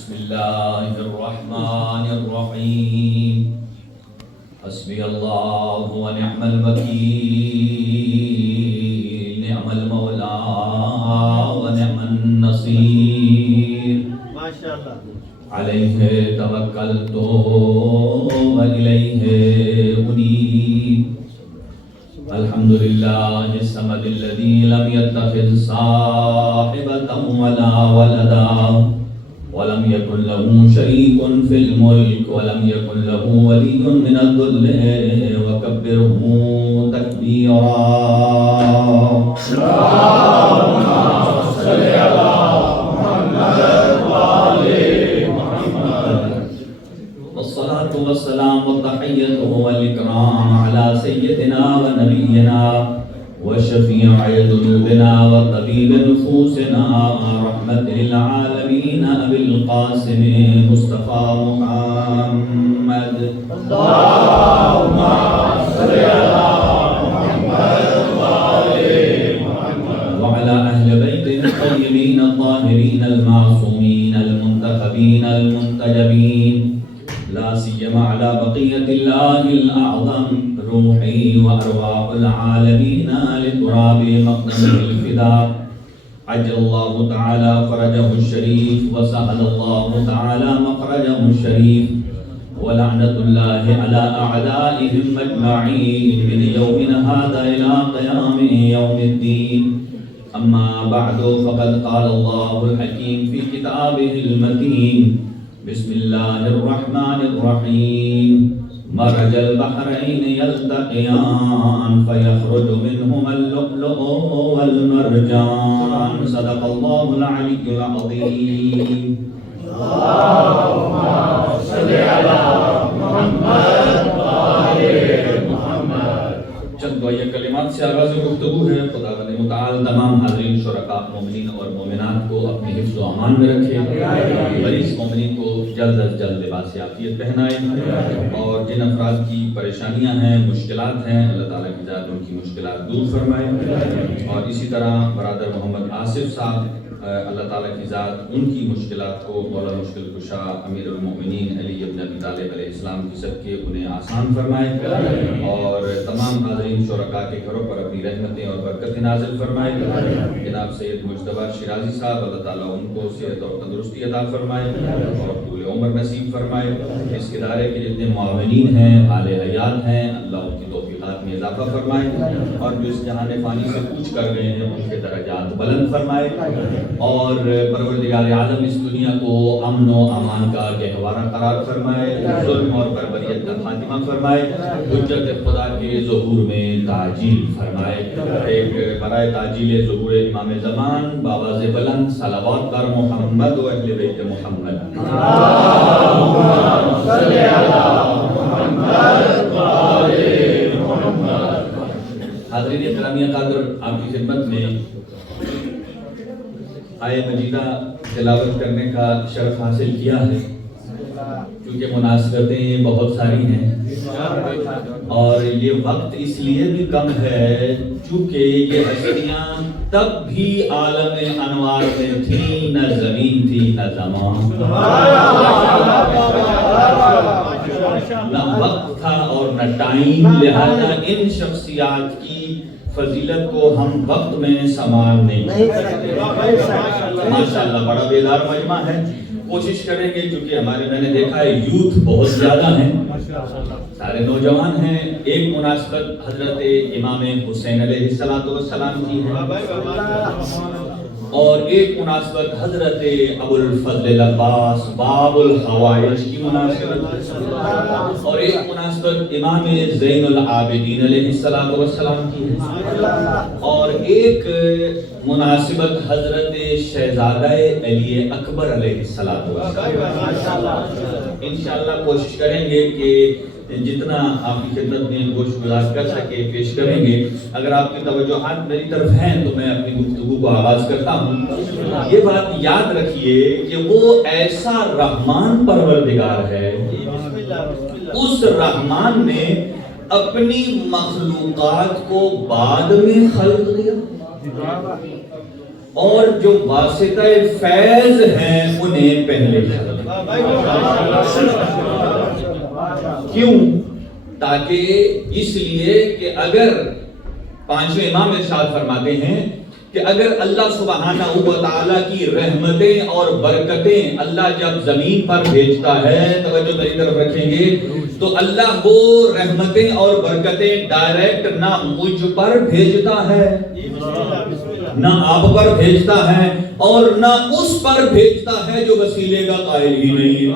بسم اللہ الرحمن الرحیم حسبی اللہ ونعم الوکیل نعم المولا ونعم النصیر ماشاءاللہ علیہ توکلت وإلیہ انیب الحمدللہ الصمد الذی لم يتخذ صاحبة ولا ولدا ولم يكن له شريك في الملك ولم يكن له ولي من الذل وكبره تكبيرا اللهم صل على محمد وآل محمد والصلاة والسلام والتحية والإكرام على سيدنا ونبينا وشفيع ذنوبنا وطبيب نفوسنا رحمة للعالمين أبي القاسم مصطفى محمد اللهم صل على محمد وآل محمد وعلى أهل بيته الطيبين الطاهرين المعصومين المنتخبين المنتجبين لا سيما على بقية الله الأعظم روحي وأرواح العالمين لتراب مقدمه الفداء عجل الله تعالى فرجه الشريف وسهل الله تعالى مخرجه الشريف ولعنة الله على أعدائهم أجمعين من يومنا هذا إلى قيام يوم الدين أما بعد فقد قال الله الحكيم في كتابه المتين بسم الله الرحمن الرحيم مرج البحرين يلتقيان فيخرج منهما اللؤلؤ والمرجان صدق الله العلي العظيم اللهم صل على محمد وآل محمد چند دعائیہ کلمات سے آغاز گفتگو ہے. خدا متعال تمام حاضرین شرکاء مومنین اور مومنات کو اپنے حفظ و امان میں رکھے, مریض مومنین کو جلد از جلد لباس عافیت پہنائے, اور جن افراد کی پریشانیاں ہیں مشکلات ہیں اللہ تعالیٰ کی ذات ان کی مشکلات دور فرمائے. اور اسی طرح برادر محمد آصف صاحب اللہ تعالیٰ کی ذات ان کی مشکلات کو مولا مشکل کشا امیر المؤمنین علی ابن ابی طالب علیہ السلام کی صدقے انہیں آسان فرمائے, اور تمام حاضرین شرکاء کے گھروں پر اپنی رحمتیں اور برکتیں نازل فرمائے. جناب سید مجتبیٰ شیرازی صاحب اللہ تعالیٰ ان کو صحت اور تندرستی عطا فرمائے اور طول عمر نصیب فرمائے. اس ادارے کے جتنے معاونین ہیں حال حیات ہیں اللہ ان کی توفیقات میں اضافہ فرمائے, اور جو اس جہان فانی سے کوچ کر گئے ہیں ان کے درجات بلند فرمائے, اور پروردگار عالم اس دنیا کو امن و امان کا گہوارہ قرار فرمائے, ظلم اور بربریت کا خاتمہ فرمائے, حجت خدا کے ظہور میں تعجیل فرمائے. ایک برائے تعجیل ظہور امام زمان باواز بلند صلوات بر محمد و اہل بیت محمد. اللہم صل علی محمد و آل محمد. حاضرین گرامی قدر, آپ کی خدمت میں آیہ مجیدہ تلاوت کرنے کا شرف حاصل کیا ہے, کیونکہ مناسبتیں بہت ساری ہیں اور یہ وقت اس لیے بھی کم ہے چونکہ یہ ہستیاں تب بھی عالم انوار میں تھیں, نہ زمین تھی نہ زمان, نہ وقت تھا اور نہ ٹائم, لہذا ان شخصیات کی فضیلت کو ہم وقت میں سامان نہیں سکتے. ماشاءاللہ بڑا بیدار مجمع ہے. کوشش کریں گے کیونکہ ہمارے میں نے دیکھا ہے یوتھ بہت زیادہ ہیں, سارے نوجوان ہیں. ایک مناسبت حضرت امام حسین علیہ السلام کی ہے, اور ایک مناسبت حضرت ابو الفضل العباس باب الحوائج کی مناسبت, اور ایک مناسبت امام زین العابدین علیہ السلام کی ہے, اور ایک مناسبت حضرت شہزادہ علی اکبر علیہ السلام. انشاءاللہ کوشش کریں گے کہ جتنا آپ کی خدمت میں گوش گزار کر سکے پیش کریں گے. اگر آپ کی توجہات میری طرف ہیں تو میں اپنی گفتگو کو آغاز کرتا ہوں. یہ بات یاد رکھیے کہ وہ ایسا رحمان پروردگار ہے, اس رحمان نے اپنی مخلوقات کو بعد میں خلق دیا, اور جو واسطہ فیض ہیں انہیں پہلے خلق کیوں؟ تاکہ اس لیے کہ اگر پانچویں امام ارشاد فرماتے ہیں کہ اگر اللہ سبحانہ و تعالیٰ کی رحمتیں اور برکتیں اللہ جب زمین پر بھیجتا ہے، توجہ میری طرف رکھیں گے، تو اللہ وہ رحمتیں اور برکتیں ڈائریکٹ نہ مجھ پر بھیجتا ہے، نہ آپ پر بھیجتا ہے، اور نہ اس پر بھیجتا ہے جو وسیلے کا قائل ہی نہیں ہے۔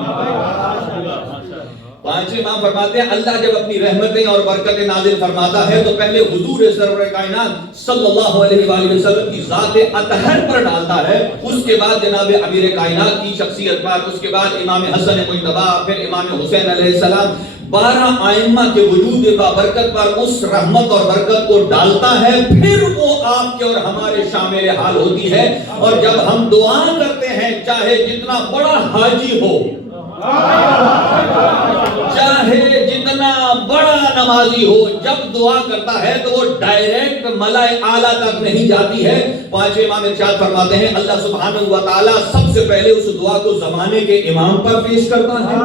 پانچویں امام فرماتے ہیں اللہ جب اپنی رحمتیں اور برکتیں نازل فرماتا ہے تو پہلے حضور سرور کائنات صلی اللہ علیہ وآلہ وسلم کی ذات اطہر پر ڈالتا ہے، اس کے بعد جناب امیر کائنات کی شخصیت پر، اس کے بعد امام حسن مجتبی، پھر امام حسین علیہ السلام، 12 ائمہ کے وجود بابرکت پر اس رحمت اور برکت کو ڈالتا ہے، پھر وہ آپ کے اور ہمارے شامل حال ہوتی ہے۔ اور جب ہم دعا کرتے ہیں، چاہے جتنا بڑا حاجی ہو، چاہے جتنا بڑا نمازی ہو، جب دعا کرتا ہے تو وہ ڈائریکٹ ملائے اعلیٰ تک نہیں جاتی ہے۔ پانچویں امام ارشاد فرماتے ہیں اللہ سبحانہ و تعالیٰ سب سے پہلے اس دعا کو زمانے کے امام پر پیش کرتا ہے،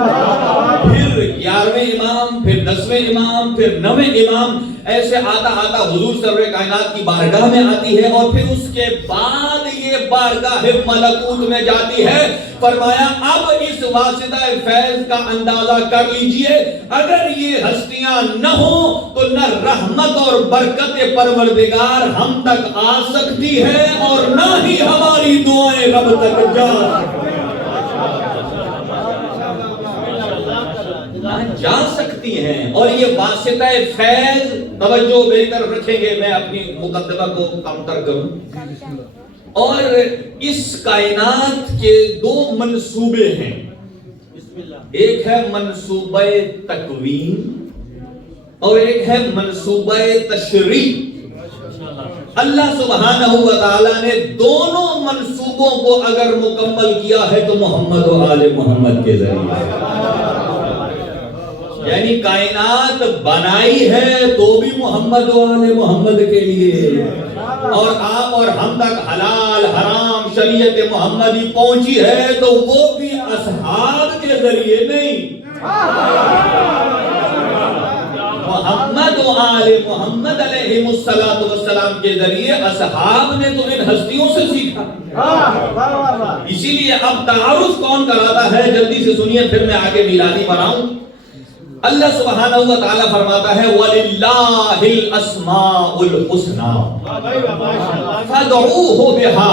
پھر 11ویں امام، پھر 10ویں امام، پھر 9ویں امام، ایسے آتا آتا حضور سرور کائنات کی بارگاہ میں آتی ہے، اور پھر اس کے بعد یہ بارگاہ ملکوت میں جاتی ہے۔ فرمایا اب اس واسطہ فیض کا اندازہ کر لیجئے، اگر یہ ہستیاں نہ ہوں تو نہ رحمت اور برکت پروردگار ہم تک آ سکتی ہے اور نہ ہی ہماری دعائیں رب تک جا سکتی ہیں۔ اور یہ واسطہ فیض، توجہ میری طرف رکھیں گے، میں اپنی مقدمہ کو کم تر کروں۔ اور اس کائنات کے 2 منصوبے ہیں، ایک ہے منصوبہ تکوین اور ایک ہے منصوبہ تشریع۔ اللہ سبحانہ و تعالیٰ نے دونوں منصوبوں کو اگر مکمل کیا ہے تو محمد و آل محمد کے ذریعے، یعنی کائنات بنائی ہے تو بھی محمد و آل محمد کے لیے، اور آپ اور ہم تک حلال حرام شریعت محمدی پہنچی ہے تو وہ بھی اصحاب کے ذریعے نہیں، محمد و آل محمد علیہ السلام کے ذریعے اصحاب نے تو ان ہستیوں سے سیکھا۔ اسی لیے اب تعارف کون کراتا ہے، جلدی سے سنیے پھر میں آگے میلادی بڑھاؤں۔ اللہ سبحانہ و تعالیٰ فرماتا ہے وَلِلَّهِ الْأَسْمَاءُ الْحُسْنَى فَادْعُوهُ بِهَا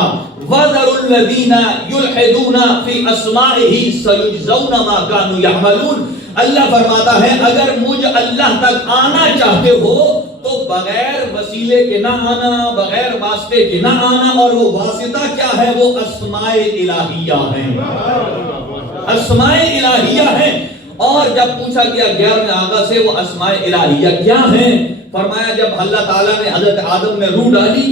وَذَرُوا الَّذِينَ يُلْحِدُونَ فِي أَسْمَائِهِ سَيُجْزَوْنَ مَا كَانُوا يَعْمَلُونَ۔ اللہ فرماتا ہے اگر مجھ اللہ تک آنا چاہتے ہو تو بغیر وسیلے کے نہ آنا، بغیر واسطے کے نہ آنا، اور وہ واسطہ کیا ہے؟ وہ اسماء الہیہ ہیں، اسماء الہیہ ہیں۔ اور جب پوچھا گیا 11ویں آقا سے وہ اسماء الہیہ کیا ہیں، فرمایا جب اللہ تعالیٰ نے حضرت آدم میں روح ڈالی،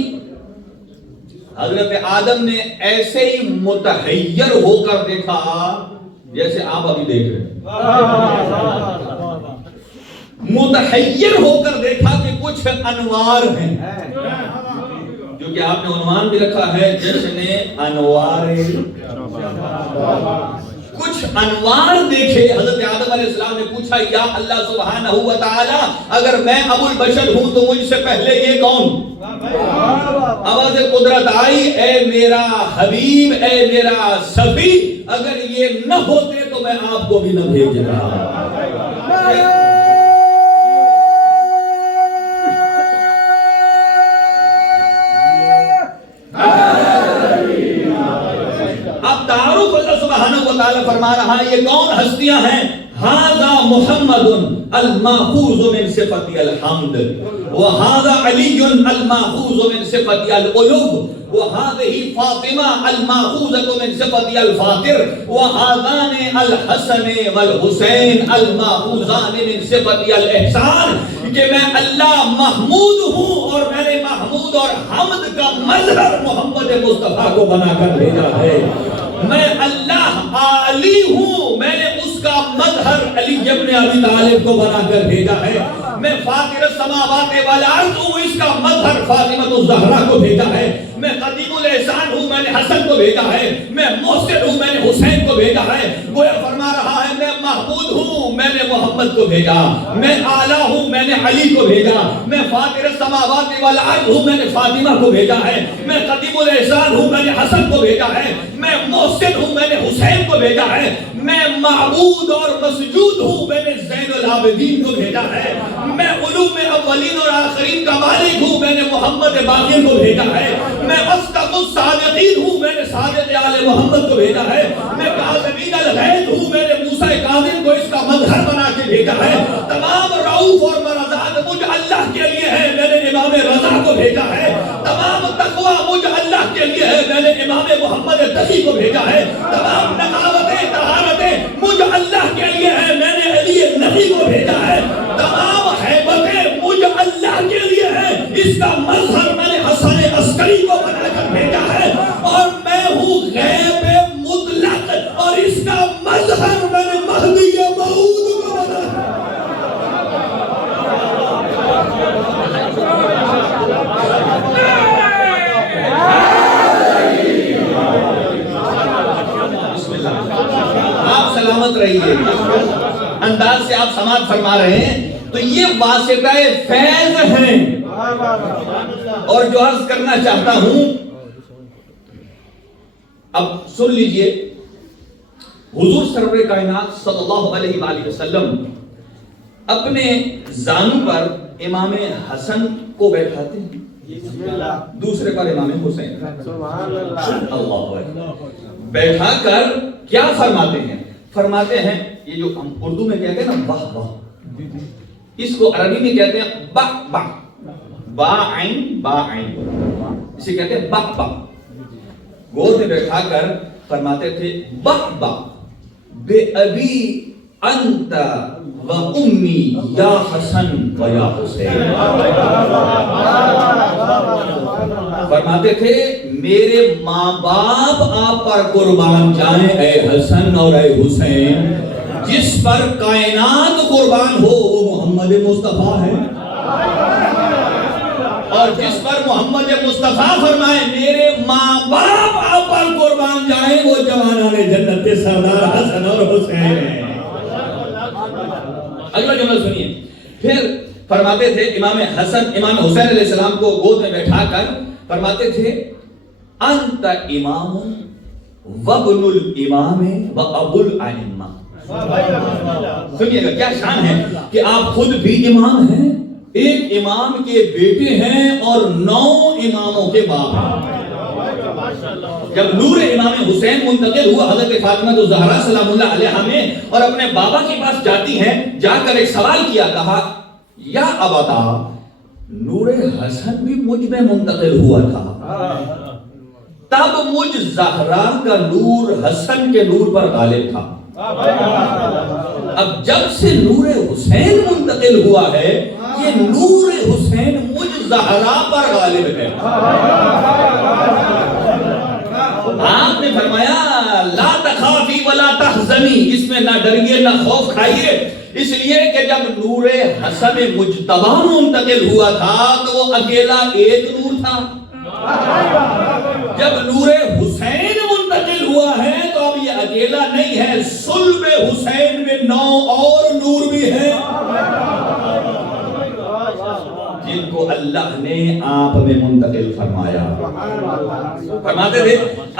حضرت آدم نے ایسے ہی متحیر ہو کر دیکھا جیسے آپ ابھی دیکھ رہے ہیں، متحیر ہو کر دیکھا کہ کچھ انوار ہیں، جو کہ آپ نے عنوان بھی رکھا ہے جشن انوار، کچھ انوار دیکھے۔ حضرت آدم علیہ السلام نے پوچھا یا اللہ سبحانہ و تعالی اگر میں ابو البشر ہوں تو مجھ سے پہلے یہ کون؟ آواز قدرت آئی اے میرا حبیب، اے میرا صفی، اگر یہ نہ ہوتے تو میں آپ کو بھی نہ بھیجتا۔ اب تعارف اللہ سبحانہ و تعالی فرما رہا ہے یہ کون ہستیاں ہیں؟ ھذا محمد الماخوذ من صفت الحمد، وھذا علی الماخوذ من صفت الالوہ، وھذہ فاطمہ الماخوذۃ من صفت الفاطر، وھذان الحسن والحسین الماخوذان من صفت الاحسان، کہ میں اللہ محمود ہوں اور میں نے محمود اور حمد کا مظہر محمد مصطفیٰ کو بنا کر بھیجا ہے۔ میں اللہ علی ہوں، میں نے اس کا مظہر علی ابن ابی طالب کو بنا کر بھیجا ہے۔ میں فاطر السماوات والارض ہوں، اس کا مظہر فاطمہ الزہرا کو بھیجا ہے۔ میں قدیم الاحسان ہوں، میں نے حسن کو بھیجا ہے، میں محسن ہوں میں نے حسین کو بھیجا ہے۔ گویا فرما رہا ہے میں محمود ہوں میں نے محمد کو بھیجا، میں اعلیٰ ہوں میں نے علی کو بھیجا، میں فاطر السماوات والارض ہوں میں نے فاطمہ کو بھیجا ہے، میں قدیم الاحسان ہوں میں نے حسن کو بھیجا ہے، میں محسن ہوں میں نے حسین کو بھیجا ہے، میں معبود اور مسجود ہوں میں نے زین العابدین کو بھیجا ہے، میں علوم اولین اور آخرین کا مالک ہوں میں نے محمد باقر کو بھیجا ہے، میں اصدق الصادقین ہوں میں نے صادق آل محمد کو بھیجا ہے، میں کاظمین الغیظ ہوں میں نے موسیٰ کاظم کو اس کا مظہر بنا کے بھیجا ہے، تمام رؤوف اور مرضات مجھ اللہ کے لیے ہے میں نے امام رضا کو بھیجا ہے، تمام تقوی مجھ اللہ کے لیے ہے میں نے امام محمد تقی کو بھیجا ہے، تمام نقاوتیں طہارتیں مجھ اللہ کے لیے ہے میں نے علی نبی کو بھیجا ہے، تمام حیبتیں مجھ اللہ کے لیے ہے اس کا مظہر میں نے حسن عسکری کو بنا کر بھیجا ہے، اور میں ہوں غیب مطلق اور اس کا مظہر میں نے مہدی موعود کو بنا ہے۔ آپ سلامت رہیے، انداز سے آپ سماعت فرما رہے ہیں تو یہ واسطہ فیض ہیں۔ اور جو عرض کرنا چاہتا ہوں اب سن لیجئے، حضور سرور کائنات صلی اللہ علیہ وآلہ وسلم اپنے زانو پر امام حسن کو بیٹھاتے ہیں، دوسرے پر امام حسین، اللہ بیٹھا کر کیا فرماتے ہیں؟ فرماتے ہیں یہ جو ہم اردو میں کہتے ہیں نا واہ واہ، اس کو عربی میں کہتے ہیں با با، با عین با عین، اسے کہتے ہیں با با۔ گود میں بیٹھا کر فرماتے تھے با با بے ابی انت و امی یا حسن و یا حسین، فرماتے تھے میرے ماں باپ آپ پر قربان جائیں اے حسن اور اے حسین، جس پر کائنات قربان ہو وہ محمد مصطفیٰ ہے، اور جس پر محمد مصطفیٰ فرمائے میرے ماں باپ آپ پر قربان جائیں وہ جوانان جنت کے سردار حسن اور حسین ہیں۔ اگلا جملہ سنیے، پھر فرماتے تھے امام حسین علیہ السلام کو گود میں بیٹھا کر فرماتے تھے انت امام وابن الامام و ابو الائمہ۔ سنیے گا کیا شان ہے کہ آپ خود بھی امام ہیں، ایک امام کے بیٹے ہیں اور 9 اماموں کے باپ ہیں۔ جب نور امام حسین منتقل ہوا حضرت فاطمہ الزہرا سلام اللہ علیہا میں اور اپنے بابا کے پاس جاتی ہیں، جا کر ایک سوال کیا، کہا یا ابتا نور حسن بھی مجھ میں منتقل ہوا تھا، تب مجھ زہرا کا نور حسن کے نور پر غالب تھا، اب جب سے نور حسین منتقل ہوا ہے یہ نور حسین مجھ زہرا پر غالب ہے۔ آپ نے فرمایا لا تخافی ولا تحزنی، اس میں نہ ڈریے نہ خوف کھائیے، اس لیے کہ جب نور حسن مجتبی منتقل ہوا تھا تو وہ اکیلا ایک نور تھا، جب نور حسین منتقل ہوا ہے تو اب یہ اکیلا نہیں ہے، صلب حسین میں 9 اور نور بھی ہے جن کو اللہ نے آپ میں منتقل فرمایا۔ فرماتے تھے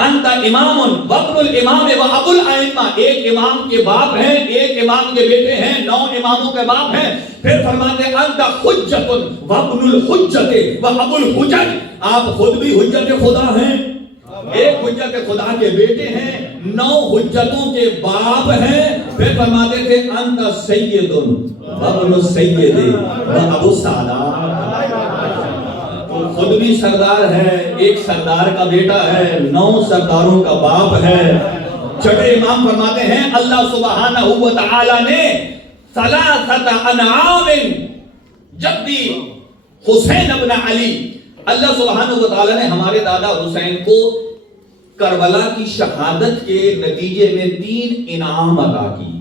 انت امام وابن الامام و ابو الائمہ، ایک امام کے باپ ہیں، ایک امام کے بیٹے ہیں، 9 اماموں کے باپ ہیں۔ پھر فرماتے انت حجت وابن الحجت و ابو الحجج، آپ خود بھی حجت خدا ہیں، ایک حجت خدا کے بیٹے ہیں، 9 حجتوں کے باپ ہیں۔ پھر فرماتے تھے انت سید وابن السید و ابو السادات، تو خود بھی سردار ہے، ایک سردار کا بیٹا ہے، 9 سرداروں کا باپ ہے۔ چھٹے امام فرماتے ہیں اللہ سبحانہ و تعالی نے ثلاثت انعام جدی حسین ابن علی، اللہ سبحانہ و تعالی نے ہمارے دادا حسین کو کربلا کی شہادت کے نتیجے میں 3 انعام عطا کی۔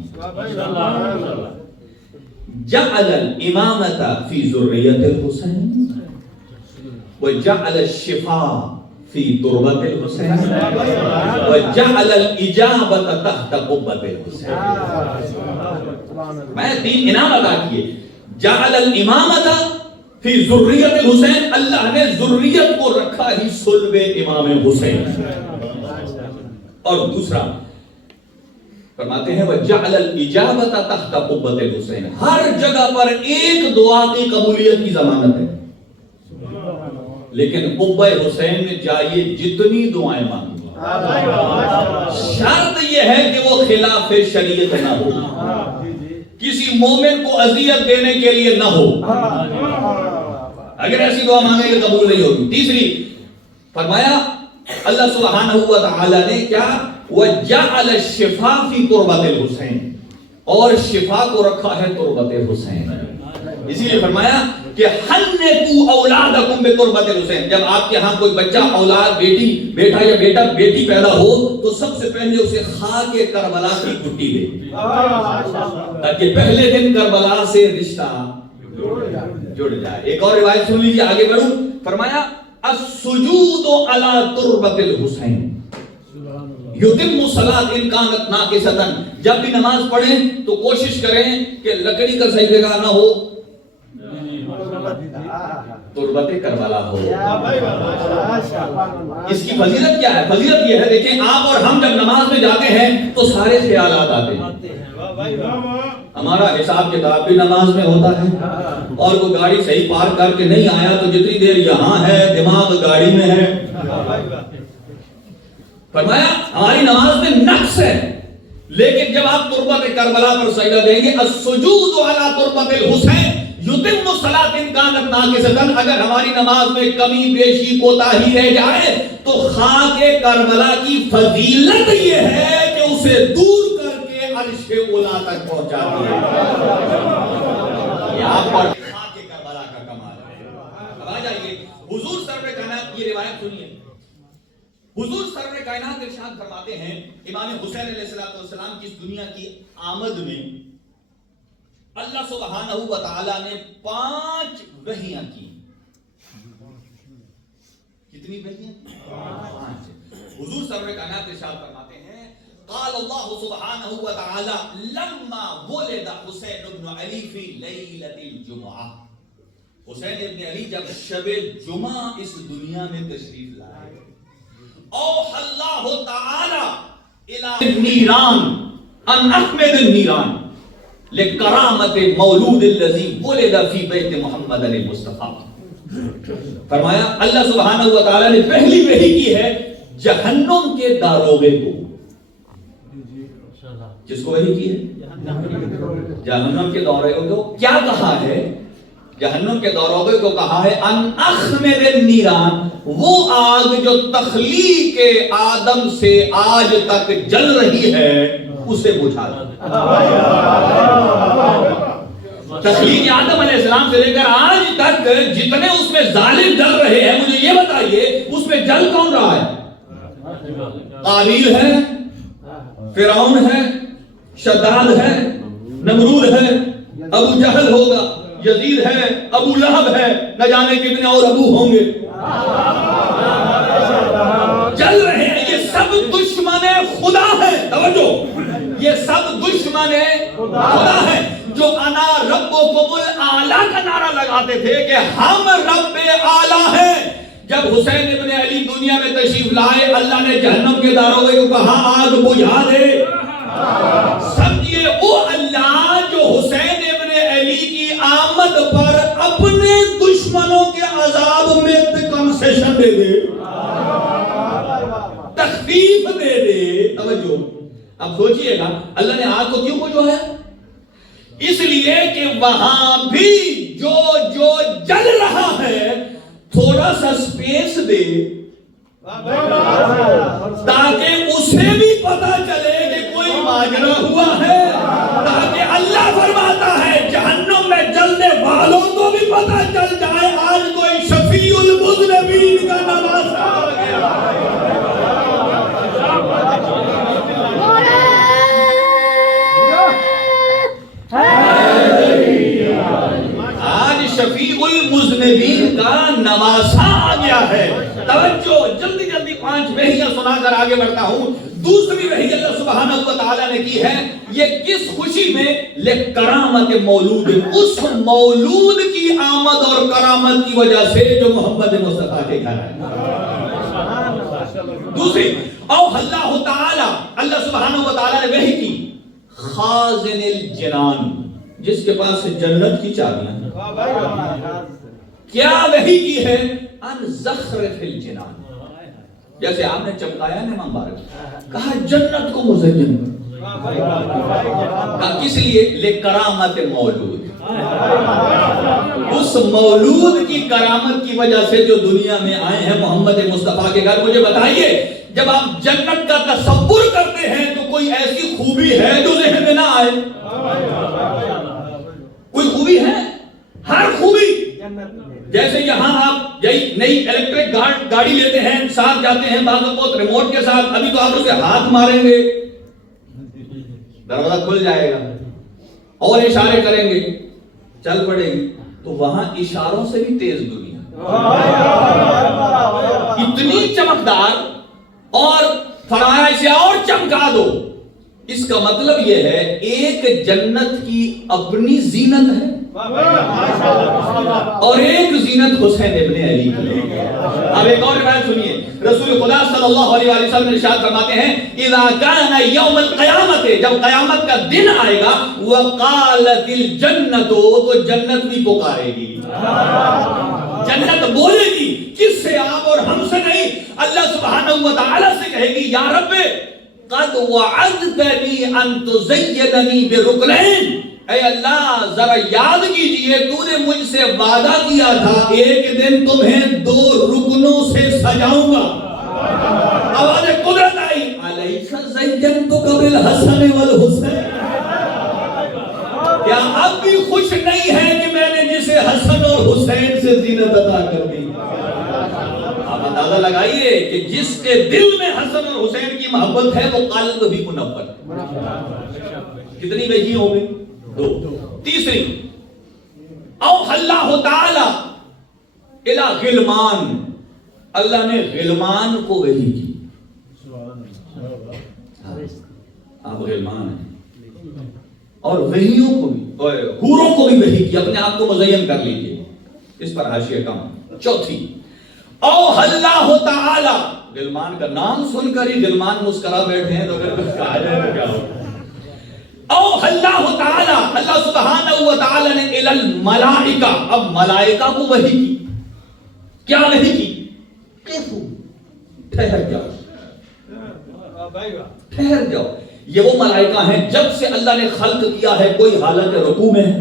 جعل الامامۃ فی ذریۃ الحسین وجعل الشفاء فی تربت الحسین وجعل الاجابۃ تحت قبۃ الحسین. میں 3 انعام ادا کیے. جعل الامامۃ فی ذریت الحسین، اللہ نے ذریت کو رکھا ہی صلب امام حسین. اور دوسرا فرماتے ہیں وجعل الاجابۃ تحت قبۃ الحسین، ہر جگہ پر ایک دعا کی قبولیت کی ضمانت ہے، لیکن قبہ حسین میں جائیے جتنی دعائیں مانگی، شرط یہ ہے کہ وہ خلاف شریعت نہ ہو، کسی مومن کو اذیت دینے کے لیے نہ ہو. اگر ایسی دعا مانگیں گے قبول نہیں ہوگی. تیسری فرمایا اللہ سبحانہ و تعالی نے کیا وجعل الشفاء فی تربت الحسین، اور شفا کو رکھا ہے تربت حسین. اسی لیے فرمایا کہ حنکوا اولادکم بتربت الحسین، جب آپ کے ہاں کوئی بچہ اولاد بیٹی بیٹا یا بیٹا بیٹی پیدا ہو تو سب سے پہلے اسے خاک کربلا کی گٹی دے، تاکہ پہلے دن کربلا سے رشتہ جڑ جائے. ایک اور روایت سن لیجیے، آگے بڑھوں. فرمایا السجود علی تربت الحسین یتم الصلاۃ ان کانت ناقصۃ، جب بھی نماز پڑھیں تو کوشش کریں کہ لکڑی کا صحیح جگہ نہ ہو، تربت کربلا ہو. اس کی فضیلت کیا ہے؟ فضیلت یہ ہے، دیکھیں آپ اور ہم جب نماز میں جاتے ہیں تو سارے خیالات آتے ہیں، ہمارا حساب کتاب بھی نماز میں ہوتا ہے، اور کوئی گاڑی صحیح پارک کر کے نہیں آیا تو جتنی دیر یہاں ہے دماغ گاڑی میں ہے. فرمایا ہماری نماز میں نقص ہے، لیکن جب آپ تربت کربلا پر سجدہ دیں گے السجود علی تربت الحسین یتم الصلاۃ ان کانت ناقصۃ، اگر ہماری نماز میں کمی بیشی کوتاہی رہ جائے تو خاک کربلا کی فضیلت یہ ہے کہ اسے دور کر کے عرش اولی تک پہنچاتی ہے. یہاں پر خاک کربلا کا کمال ہے. اب آ جائیے حضور سرور کائنات، یہ روایت سنیے. حضور سرور کائنات ارشاد فرماتے ہیں امام حسین علیہ السلام کی اس دنیا کی آمد میں اللہ سبحانہ و تعالی نے 5 وحیاں کی. کتنی وحیاں؟ 5. حضور سرور کائنات ارشاد فرماتے ہیں قال اللہ سبحانہ و تعالی لما ولد حسین ابن علی فی لیلۃ الجمعہ، حسین ابن علی جب شب جمعہ اس دنیا میں تشریف لائے، اوحى اللہ تعالی الی النیران ان احمد النیران لکرامت مولود الذی ولد فی بیت محمد المصطفیٰ. فرمایا اللہ سبحانہ و تعالی نے پہلی وحی کی ہے جہنم کے داروغے کو. جس کو وحی کی ہے جہنم کے داروغے کو کیا کہا ہے؟ جہنم کے داروغے کو کہا ہے ان اخمد النیران، وہ آگ جو تخلیق آدم سے آج تک جل رہی ہے اسے بجھا دو. تخلیق آدم علیہ السلام سے لے کر آج تک جتنے اس میں ظالم جل رہے ہیں، مجھے یہ بتائیے اس میں جل کون رہا ہے؟ قابیل ہے، فرعون ہے، شداد ہے، نمرود ہے، ابو جہل ہوگا، یزید ہے، ابو لہب ہے، نہ جانے کتنے اور ابو ہوں گے. جل رہے ہیں، یہ سب دشمن خدا ہے. توجہ، یہ سب دشمن خدا ہے جو انا ربکم الاعلی کا نعرہ لگاتے تھے کہ ہم رب اعلی ہیں. جب حسین ابن علی دنیا میں تشریف لائے اللہ نے جہنم کے داروغے کو کہا آگ بجھا دے. سمجھیے وہ اللہ جو حسین ابن علی کی آمد پر اپنے دشمنوں کے عذاب میں کنسیشن دے دے، تخفیف دے دے. توجہ، اب سوچئے گا اللہ نے آگ کو کیوں بجھوایا؟ اس لیے کہ وہاں بھی جو جل رہا ہے تھوڑا سا سپیس دے تاکہ اسے بھی پتا چلے کہ کوئی ماجرا ہوا ہے، تاکہ اللہ فرماتا ہے جہنم میں جلنے والوں کو بھی پتا چل جائے آج کوئی شفیع المذنبین کا نواسہ آ گیا. آج شفیع المذنبین کا نواسہ آ گیا ہے. توجہ، جلدی جلدی 5 وحیاں سنا کر آگے بڑھتا ہوں۔ دوسری وحی اللہ سبحانہ و تعالیٰ نے کی ہے، یہ کس خوشی میں؟ لِکَرَامَتِ مولود، اس مولود کی آمد اور کرامت کی وجہ سے جو محمد مصطفیٰ کے گھر ہے۔ دوسری، او اللہ تعالیٰ، اللہ سبحانہ و تعالیٰ نے وحی کی خازن الجنان، جس کے پاس جنت کی چابیاں ہیں۔ کیا وحی کی ہے؟ ان زخرف الجنان، جیسے آپ نے چمکایا نا امام بارک، کہا جنت کو مزین کہا کس لیے؟ لِکَرَامَتِ مولود، اس مولود کی کرامت کی وجہ سے جو دنیا میں آئے ہیں محمد مصطفیٰ کے گھر۔ مجھے بتائیے، جب آپ جنت کا تصور کرتے ہیں تو کوئی ایسی خوبی ہے جو ذہن میں نہ آئے؟ کوئی خوبی ہے؟ ہر خوبی، جیسے یہاں آپ نئی الیکٹرک گاڑی لیتے ہیں، ساتھ جاتے ہیں بعض اوقات ریموٹ کے ساتھ، ابھی تو آپ اسے ہاتھ ماریں گے دروازہ کھل جائے گا، اور اشارے کریں گے چل پڑے گی، تو وہاں اشاروں سے بھی تیز دنیا، اتنی چمکدار، اور فرمایا اسے اور چمکا دو۔ اس کا مطلب یہ ہے ایک جنت کی اپنی زینت ہے اور ایک زینت حسین ابن علی کی۔ اب ایک اور روایت سنیے، رسول خدا صلی اللہ علیہ وسلم ارشاد فرماتے ہیں اذا کان یوم القیامت، جب قیامت کا دن آئے گا، وقالت الجنت، تو جنت بھی پکارے گی، جنت بولے گی، کس سے؟ آپ اور ہم سے نہیں، اللہ سبحانہ و تعالی سے کہے گی یا رب قد وعدتنی ان تزیدنی برکنین، اے اللہ ذرا یاد کیجئے تو نے مجھ سے وعدہ کیا تھا ایک دن تمہیں 2 رکنوں سے سجاؤں گا۔ آواز قدرت آئی، علیک زینتک بالحسن والحسین، کیا اب بھی خوش نہیں ہے کہ میں نے جسے حسن اور حسین سے زینت عطا کر دی؟ آپ اندازہ لگائیے کہ جس کے دل میں حسن اور حسین کی محبت ہے وہ قلب بھی منور۔ کتنی وحی ہو گئی؟ 2۔ تیسری، او اللہ تعالی الی غلمان، اللہ نے غلمان کو وحی کی۔ آپ غلمان ہیں، اور وحیوں کو بھی، حوروں کو بھی وحی کی، اپنے آپ کو مزین کر لیجئے، اس پر حاشیہ کم۔ چوتھی، او اللہ تعالی، غلمان کا نام سن کر ہی غلمان مسکرا بیٹھے ہیں، تو اگر کچھ کہا جائے تو کیا ہوگا؟ او اللہ تعالی، اللہ سبحانہ و تعالی نے الی الملائکہ، اب ملائکہ کو وحی کی۔ کیا وحی کی؟ قفو، ٹھہر جاؤ، ٹھہر جاؤ۔ یہ وہ ملائکہ ہیں جب سے اللہ نے خلق کیا ہے کوئی حالت رکوع میں ہے،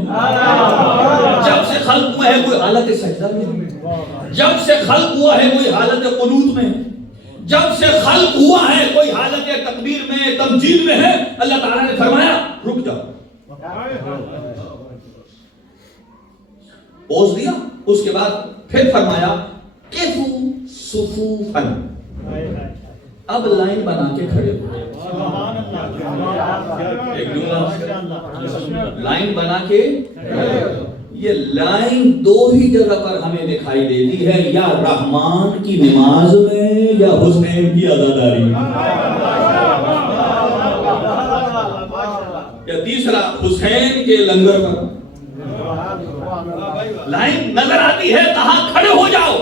جب سے خلق ہوا ہے کوئی حالت سجدہ میں ہے، جب سے خلق ہوا ہے کوئی حالت قنوت میں ہے، جب سے خلق ہوا ہے کوئی حالت تکبیر میں، تمجید میں ہے۔ اللہ تعالیٰ نے فرمایا رک جاؤ، پوز دیا، اس کے بعد پھر فرمایا قفو صفوفاً، اب لائن بنا کے کھڑے ہو، لائن بنا کے۔ یہ لائن 2 ہی جگہ پر ہمیں دکھائی دیتی ہے، یا رحمان کی نماز میں یا حسین کی عزاداری میں، یا تیسرا حسین کے لنگر پر لائن نظر آتی ہے، کہاں کھڑے ہو جاؤ،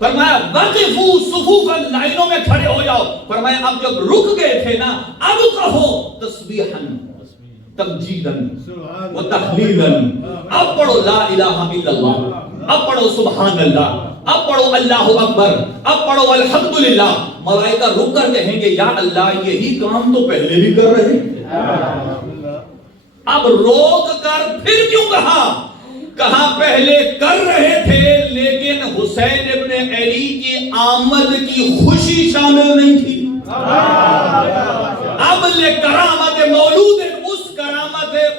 فرمایا وقفوا صفوفا، لائنوں میں کھڑے ہو جاؤ۔ فرمایا اب جب رک گئے تھے نا، اب کہو تسبیحا تمجیدا و تحلیلا، اب پڑھو لا الہ الا اللہ، اب پڑھو سبحان اللہ، اب پڑھو اللہ اکبر، اب پڑھو الحمدللہ۔ ملائکہ رک کر کہیں گے یا اللہ یہی کام تو پہلے بھی کر رہے، اب روک کر پھر کیوں کہا؟ کہاں پہلے کر رہے تھے لیکن حسین ابن علی کی آمد کی خوشی شامل نہیں تھی۔ اب لِکَرَامَتِ مولود،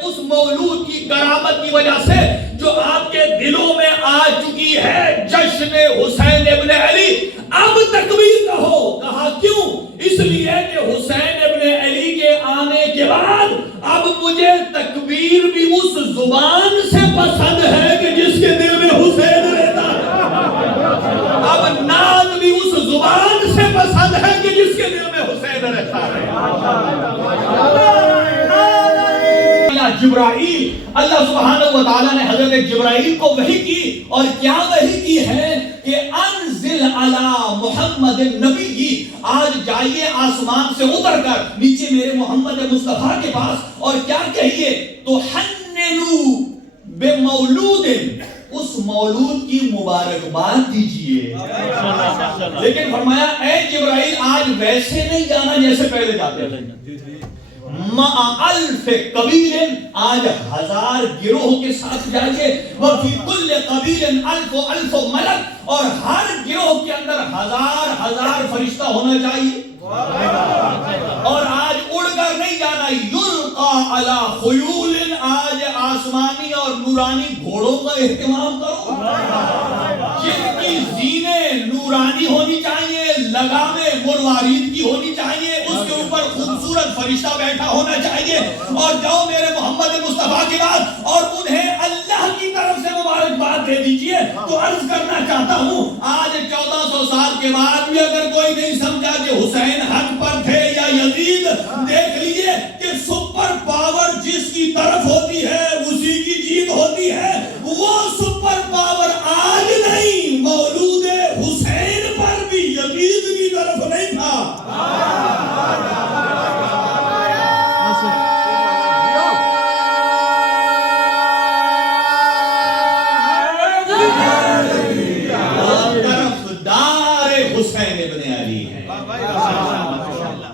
اس مولود کی کرامت کی وجہ سے جو آپ کے دلوں میں آ چکی ہے جشن حسین ابن علی، اب تکبیر کہو۔ کہا کیوں؟ اس لیے کہ حسین ابن علی کے آنے کے بعد اب مجھے تکبیر بھی اس زبان سے پسند ہے کہ جس کے دل میں حسین رہتا ہے، اب نعت بھی اس زبان سے پسند ہے کہ جس کے دل میں حسین رہتا ہے. جبرائیل، اللہ سبحانہ و تعالیٰ نے حضرت جبرائیل کو وحی کی، اور کیا وحی کی ہے کہ انزل علی محمد النبی، آج جائیے آسمان سے اتر کر نیچے میرے محمد مصطفیٰ کے پاس، اور کیا کہیے؟ تو حننو بمولود، اس مولود کی مبارکباد دیجئے. لیکن فرمایا اے جبرائیل آج ویسے نہیں جانا جیسے پہلے جاتے ہیں. مع الف قبیل، آج 1000 گروہ کے ساتھ جائیے. وفی کل قبیل الف الف ملک، اور ہر گروہ کے اندر 1000 فرشتہ ہونا چاہیے. اور آج اڑ کر نہیں جانا. یلقا علی خیول، آج آسمانی اور نورانی گھوڑوں کا اہتمام کرو جن کی زینے نورانی ہونی چاہیے، لگامیں مروارید کی ہونی چاہیے، اس کے اوپر خوبصورت فرشتہ بیٹھا ہونا چاہیے. اور جاؤ میرے محمد مصطفیٰ کے بعد اور انہیں اللہ کی طرف سے مبارکباد دے دیجئے. تو عرض کرنا چاہتا ہوں آج 1400 سال کے بعد بھی اگر کوئی نہیں سمجھا کہ حسین حق پر تھے یا یزید، دیکھ لیجئے کہ سپر پاور جس کی طرف ہوتی ہے اسی کی جیت ہوتی ہے. وہ سپر پاور آج نہیں، مولود حسین پر بھی یزید کی طرف نہیں تھا.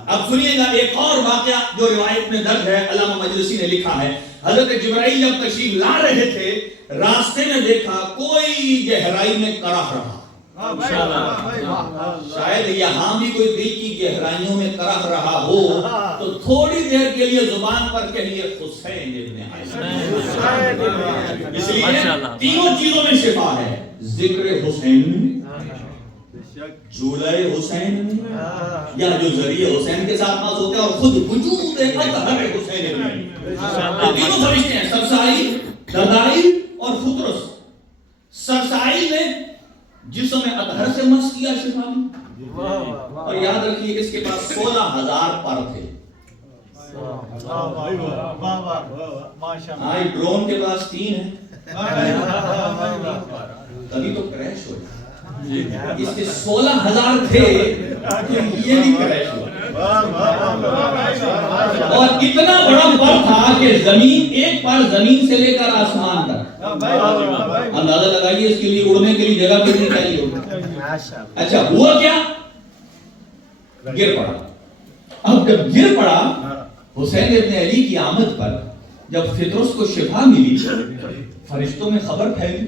اب سنیے گا ایک اور واقعہ جو روایت میں درج ہے، علامہ مجلسی نے لکھا ہے. حضرت جبرائیل جب تشریف لا رہے تھے، راستے میں دیکھا کوئی گہرائی میں کرہ رہا. شاید یہاں بھی کوئی دل کی گہرائیوں میں کرہ رہا ہو تو تھوڑی دیر کے لیے زبان پر کہیے حسین ابن علی. اس لیے تینوں چیزوں میں شفا ہے. ذکر حسین میں، جولائے حسین میں، یا جو ذریعہ حسین کے ساتھ ناز ہوتا ہے، اور خود وجود اطہر حسین ابن علی. تینوں فرشتے ہیں، سرسائی، دردائی اور فطرس. سرسائی نے جسم اطہر سے مس کیا شفا میں، اور یاد رکھیے اس کے پاس 16,000 پر تھے. آج ڈرون کے پاس 3 ہیں، تبھی تو کریش ہو جائے. اس کے 16,000 تھے، یہ بھی کریش ہوا. اور اتنا بڑا پر تھا کہ زمین، ایک پر زمین سے لے کر آسمان تک. اندازہ لگائیے اس کے لیے اڑنے کے لیے جگہ کتنی چاہیے ہوگی. اچھا ہوا کیا؟ گر پڑا. اب جب گر پڑا، حسین ابن علی کی آمد پر جب فطرس کو شفا ملی، فرشتوں میں خبر پھیلی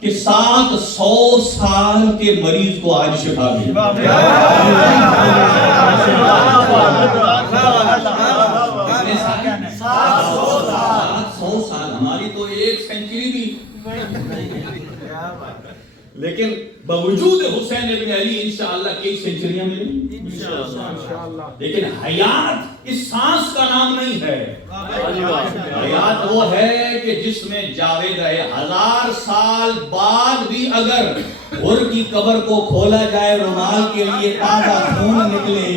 کہ 700 سال کے مریض کو آج شفا ملی. 700 سال، ہماری تو 1 سینچری بھی. لیکن باوجود حسین ابن علی انشاءاللہ کئی سینچریاں ملیں. لیکن حیات اس سانس کا نام نہیں ہے. حیات وہ ہے کہ جس میں جاوید رہے. 1000 سال بعد بھی اگر غر کی قبر کو کھولا جائے، رومال کے لیے تازہ خون نکلے،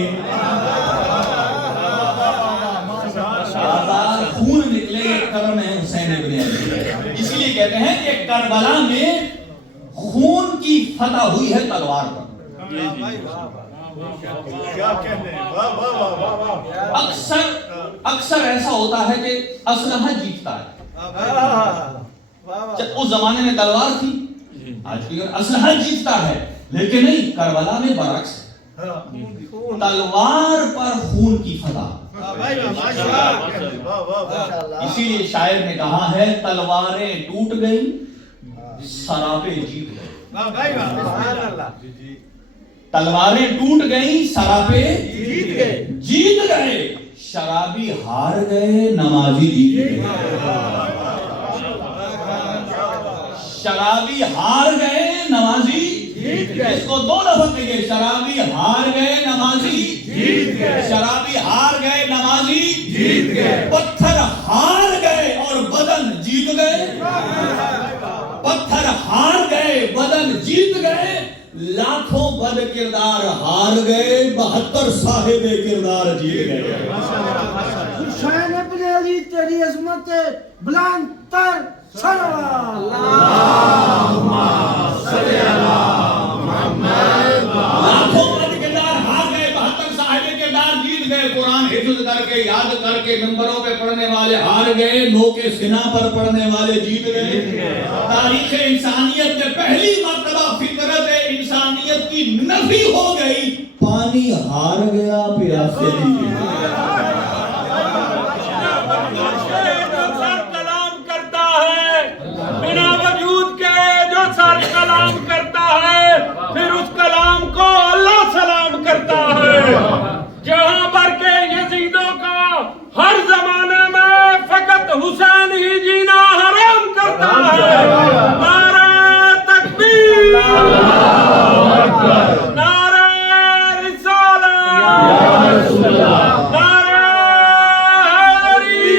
تازہ خون نکلے، یہ کرم ہے حسین ابن علی. اسی لیے کہتے ہیں کہ کربلا میں خون کی فتح ہوئی ہے تلوار پر. اکثر ایسا ہوتا ہے کہ اسلحہ جیتتا ہے. اس زمانے میں تلوار تھی، آج کی اسلحہ جیتتا ہے. لیکن نہیں، کربلا میں برعکس ہے، تلوار پر خون کی فتح. اسی لیے شاعر نے کہا ہے تلواریں ٹوٹ گئی، سراپے جیت گئے. تلواریں ٹوٹ گئی، سراپے جیت گئے. شرابی ہار گئے، نمازی جیت گئے. شرابی ہار گئے، نمازی جیت گئے. اس کو 2 دفعہ کہیے، شرابی ہار گئے، نمازی جیت گئے. شرابی ہار گئے، نمازی جیت گئے. پتھر ہار گئے اور بدن جیت گئے. پتھر ہار گئے، بدن جیت گئے. کردار ہار گئے، 72 صاحب کردار جیت گئے۔ حسین ابن علی تیری عظمت بلند تر صلوات۔ اللہم صلی علی محمد۔ لاکھوں مرد کردار ہار گئے، 72 صاحب کردار جیت گئے۔ قرآن حفظ کر کے یاد کر کے منبروں پہ پڑھنے والے ہار گئے، نوکے سنا پر پڑھنے والے جیت گئے۔ تاریخ انسانیت میں پہلی مرتبہ فطرت انسانیت کی نفی ہو گئی، پانی ہار گیا، پیاسے نہیں گئے۔ کلام کرتا ہے بنا وجود کے، جو سر کلام کرتا ہے پھر اس کلام کو اللہ سلام کرتا ہے۔ جہاں پر کے یزیدوں کا ہر زمانے میں فقط حسین ہی جینا حرام کرتا ہے۔ نعرہ تکبیر، نعرہ رسالت، نعرہ حیدری،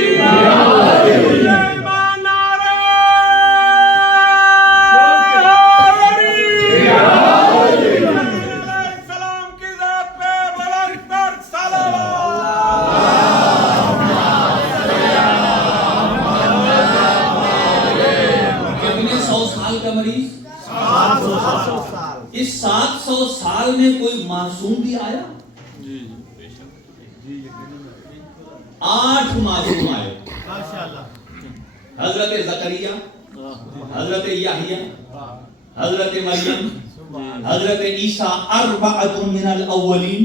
ایمان، نعرہ حیدری، علیہ السلام کی ذات پہ بلند تر صلوات۔ کتنے 100 سال کا مریض؟ 700 سال۔ اس 700 سال میں کوئی معصوم بھی آیا؟ 8 معصوم آئے، حضرت زکریا، حضرت یحییٰ، حضرت مریم، حضرت عیسیٰ، 4 من الاولین،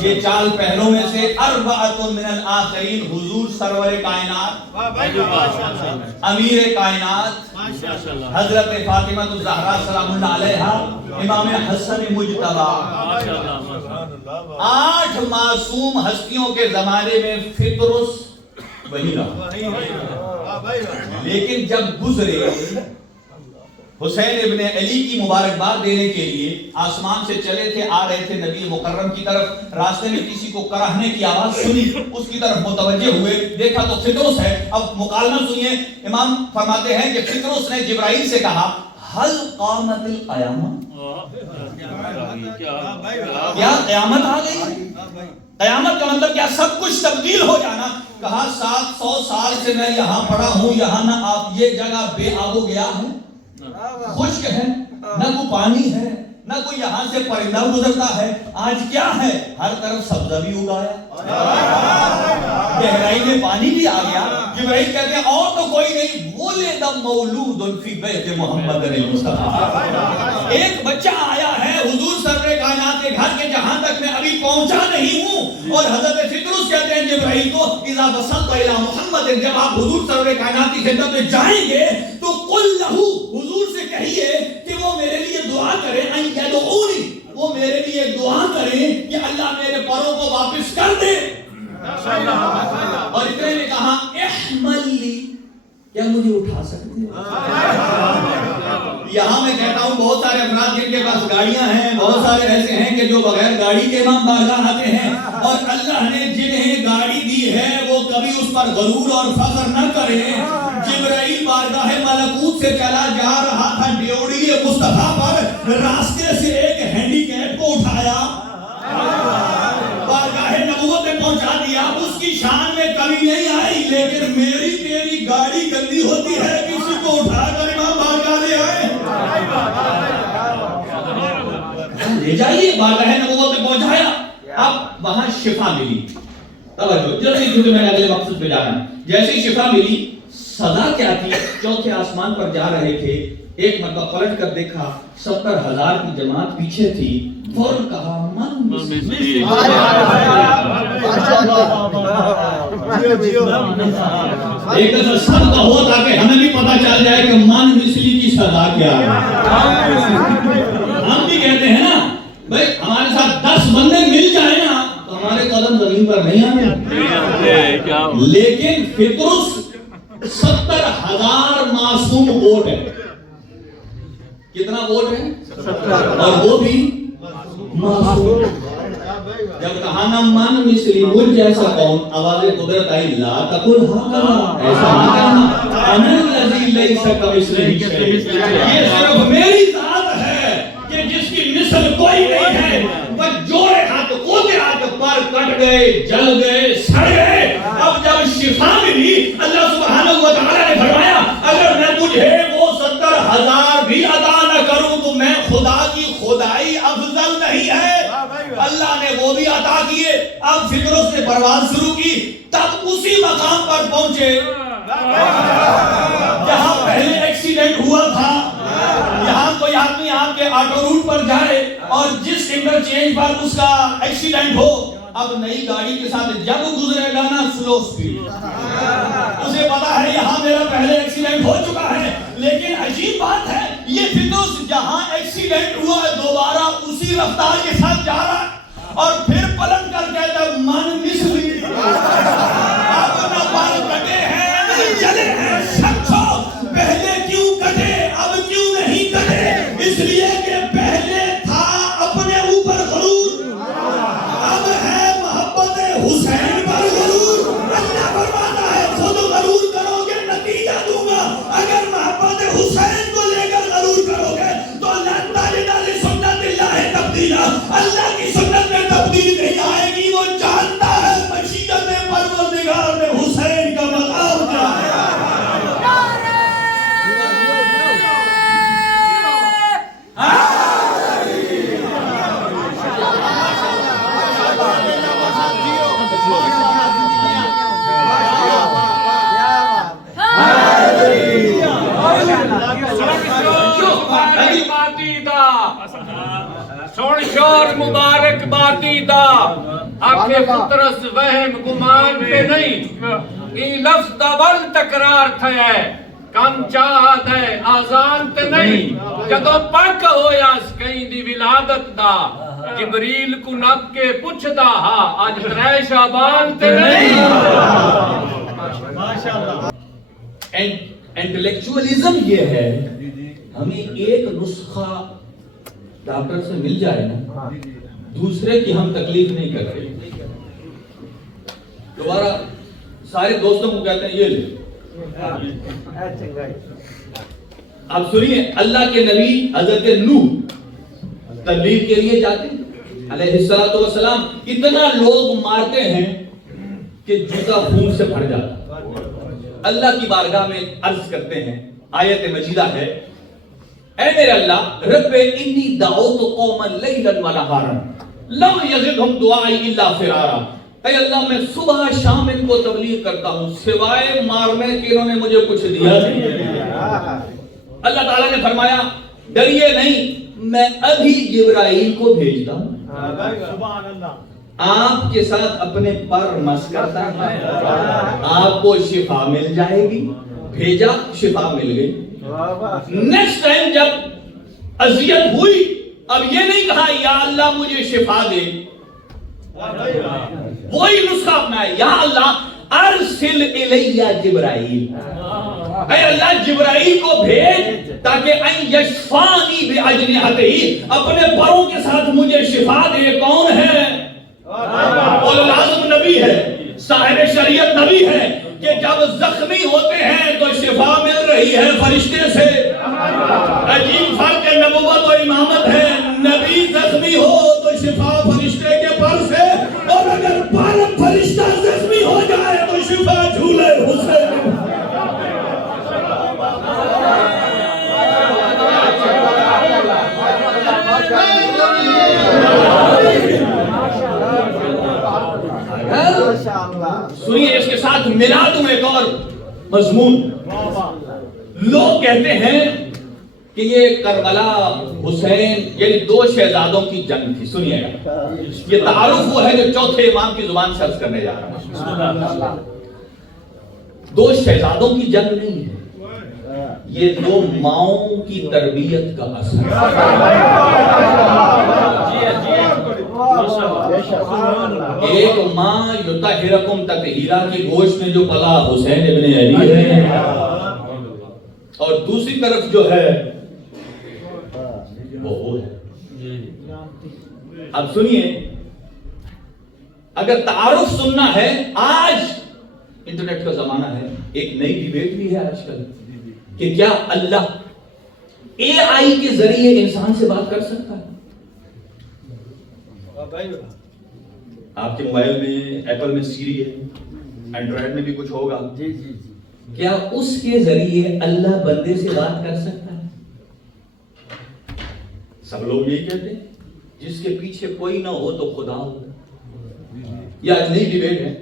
یہ 4 پہلوں میں سے 4 من الآخرین، حضور سرور کائنات، امیر کائنات، حضرت فاطمہ الزہرا سلام اللہ علیہا، امام حسن مجتبی۔ 8 معصوم ہستیوں کے زمانے میں فطرس وہی رہا، لیکن جب گزرے حسین ابن علی کی مبارکباد دینے کے لیے آسمان سے چلے تھے، آ رہے تھے نبی مکرم کی طرف، راستے میں کسی کو کراہنے کی آواز سنی، اس کی طرف متوجہ ہوئے، دیکھا تو فطرس ہے۔ اب مکالمہ سنیے، امام فرماتے ہیں کہ فطرس نے جبرائیل سے کہا حل قامت القیامہ، کیا قیامت آ گئی؟ قیامت کا مطلب کیا؟ سب کچھ تبدیل ہو جانا۔ کہا 700 سال سے میں یہاں پڑا ہوں، یہاں نہ آپ یہ جگہ بے آب و گیا ہے، خشک ہے، نہ کوئی پانی ہے، نہ کوئی یہاں سے پرندہ گزرتا ہے، آج کیا ہے؟ ہر طرف سبزہ بھی اگایا، گہرائی میں پانی بھی آ گیا۔ جبرائیل کہتے ہیں اور تو کوئی نہیں، ولد مولود فی بیت محمد المصطفیٰ، ایک بچہ آیا ہے حضور سرور کائنات کے گھر کے، جہاں تک میں ابھی پہنچا نہیں ہوں۔ اور حضرت فطرس کہتے ہیں جبرائیل کو اذا وصلت الی محمد، جب آپ حضور سرور کائنات کی خدمت میں جائیں گے تو قل لہو، حضور سے کہیے کہ وہ میرے لیے دعا کریں، ان یدعونی، وہ میرے لیے دعا کریں کہ اللہ میرے پروں کو واپس کر دے۔ اور اتنے نے کہا احمل لی، کیا مجھے اٹھا سکتے ہیں؟ یہاں میں کہتا ہوں بہت سارے افراد جن کے پاس گاڑیاں ہیں، بہت سارے ایسے ہیں کہ جو بغیر گاڑی کے امام بارگاہ آتے ہیں، اور اللہ نے جنہیں گاڑی دی ہے وہ کبھی اس پر غرور اور فخر نہ کریں۔ جبرائیل بارگاہ ملکوت سے چلا جا رہا تھا ڈیوڑی مصطفیٰ پر، راستے سے ایک ہینڈی کیپ کو اٹھایا، بارگاہ نبوت میں پہنچا دیا، اس کی شان میں کمی نہیں آئی۔ لیکن میری تیری گاڑی گندی ہوتی ہے، کسی کو اٹھا کر امام بارگاہ لے آئے، لے جائیے، بارگاہ نبوت میں پہنچایا۔ اب وہاں شفا ملی، توجہ جلدی کیونکہ میں اگلے مقصد پہ جا رہا ہوں۔ جیسے ہی شفا ملی، سزا کیا تھی؟ 4تھے آسمان پر جا رہے تھے، ایک مرتبہ پلٹ کر دیکھا 70,000 کی جماعت پیچھے تھی، فوراً کہا من مسلی، ایک دفعہ سب کا ہوا تاکہ ہمیں بھی پتا چل جائے کہ من مسلی کی سزا کیا ہے۔ ہم بھی کہتے ہیں نا بھائی ہمارے ساتھ 10 بندے مل جائیں نا تو ہمارے قدم زمین پر نہیں آتے، لیکن فطرس 70,000 معصوم ووٹ ہے، کتنا ووٹ ہے؟ اور وہ بھی معصوم۔ جب کہا نا من مثلی، مجھ جیسا قوم، آواز قدرت آئی لا تقل ہاں، ایسا نہ کہنا، انا الذی لیس کمثلہ شیء، یہ صرف میری ذات ہے کہ جس کی مثل کوئی نہیں ہے، وہ جوڑے ہاتھ کوتے ہاتھ پر کٹ گئے، جل گئے، سڑ گئے۔ اب جب شفا ملی، اللہ سبحانہ و تعالیٰ نے فرمایا اگر میں تجھے وہ 70,000 بھی عطا نہ کروں تو میں خدا کی خدائی افضل نہیں ہے۔ اللہ نے وہ بھی عطا کیے۔ اب فطرت سے پرواز شروع کی، تب اسی مقام پر پہنچے جہاں پہلے ایکسیڈنٹ ہوا تھا۔ یہاں کوئی آدمی آپ کے آٹو روٹ پر جائے اور جس انٹرچینج پر اس کا ایکسیڈنٹ ہو، اب نئی گاڑی کے ساتھ جب گزرے گا نا سلو سپیڈ، اسے پتا ہے یہاں میرا پہلے ایکسیڈنٹ ہو چکا ہے۔ لیکن عجیب بات ہے، یہ فردوس جہاں ایکسیڈنٹ ہوا ہے دوبارہ اسی رفتار کے ساتھ جا رہا ہے، اور پھر پلٹ کر کہتا ہے من مثلی، اب نہ بال کٹے ہیں نہ جلے ہیں، سمجھو پہلے کیوں کٹے اب کیوں نہیں کٹے؟ اس لیے کہ پہلے تھا اپنے اوپر غرور، اب ہے محبت حسین پر غرور۔ اللہ فرماتا ہے خود غرور کرو گے نتیجہ دوں گا، اگر محبت حسین کو لے کر غرور کرو گے تو لن تجد لسنت اللہ تبدیلا، اللہ کی سنت میں تبدیل نہیں آئے گی۔ وہ جانتا ہے مشیت پروردگار میں حسین کا مقام کیا ہے۔ سن شور مبارک باتی دا آنکھیں فطرس وہم گمان پہ نہیں، ای لفظ دا ول تکرار تھے کم چاہت ہے آزان تے نہیں۔ جدو پاک ہویا کہیں دی ولادت دا جبریل کو نب کے پوچھدا ہا آج 3 شعبان تے نہیں۔ انٹلیکچوئلزم یہ ہے، ہمیں ایک نسخہ ڈاکٹر سے مل جائے نا، دوسرے کی ہم تکلیف نہیں کرتے۔ دوبارہ سارے دوستوں کو کہتے ہیں یہ لے۔ اب سنیے، اللہ کے نبی حضرت نوح تبلیغ کے لیے جاتے علیہ السلام، اتنا لوگ مارتے ہیں کہ جوتا خون سے بھر جاتا۔ اللہ کی بارگاہ میں عرض کرتے ہیں، آیت مجیدہ ہے، اے میرے اللہ رب انی دعوت قوما لیلا ونہارا لم یزدہم دعائی الا فرارا، اے اللہ میں صبح شام ان کو تبلیغ کرتا ہوں سوائے مارنے کے انہوں نے مجھے کچھ دیا نہیں۔ اللہ تعالیٰ نے فرمایا ڈریے نہیں، میں ابھی جبرائیل کو بھیجتا ہوں، آپ کے ساتھ اپنے پر مس کرتا ہے، آپ کو شفا مل جائے گی۔ بھیجا، شفا مل گئی۔ نیکسٹ ٹائم جب اذیت ہوئی، اب یہ نہیں کہا یا اللہ مجھے شفا دے، وہی نسخہ اپنا ہے، یا اللہ ارسل الیہ جبرائیل، اے اللہ جبرائیل کو بھیج تاکہ ان یشفانی باجنحتہ، اپنے پروں کے ساتھ مجھے شفا دے۔ کون ہے؟ اولو العزم نبی ہے، صاحب شریعت نبی ہے، کہ جب زخمی ہوتے ہیں تو شفا مل رہی ہے فرشتے سے۔ عجیب فرق نبوت و امامت ہے، نبی زخمی ہو تو شفا فرشتے کے پر سے، اور اگر پر فرشتہ زخمی ہو جائے تو شفا جھولے حسین۔ سنیے اس کے ساتھ ملا دوں ایک اور مضمون۔ لوگ کہتے ہیں کہ یہ کربلا حسین یعنی 2 شہزادوں کی جنگ تھی۔ سنیے گا، یہ تعارف وہ ہے جو چوتھے امام کی زبان سے عرض کرنے جا رہا ہوں۔ 2 شہزادوں کی جنگ نہیں ہے، یہ 2 ماؤں کی تربیت کا اثر۔ ایک ماں یطہرکم تطہیرا کی گوشت میں جو پلا حسین ابن علی ہے، اور دوسری طرف جو ہے وہ ہے۔ اب سنیے، اگر تعارف سننا ہے، آج انٹرنیٹ کا زمانہ ہے، ایک نئی ڈیبیٹ بھی ہے آج کل کہ کیا اللہ اے آئی کے ذریعے انسان سے بات کر سکتا ہے؟ آپ کے موبائل میں ایپل میں سیری ہے, اینڈرائڈ میں بھی کچھ ہوگا. کیا اس کے ذریعے اللہ بندے سے بات کر سکتا ہے؟ سب لوگ یہی کہتے ہیں جس کے پیچھے کوئی نہ ہو تو خدا ہو. یہ آج نئی ڈیبیٹ ہے.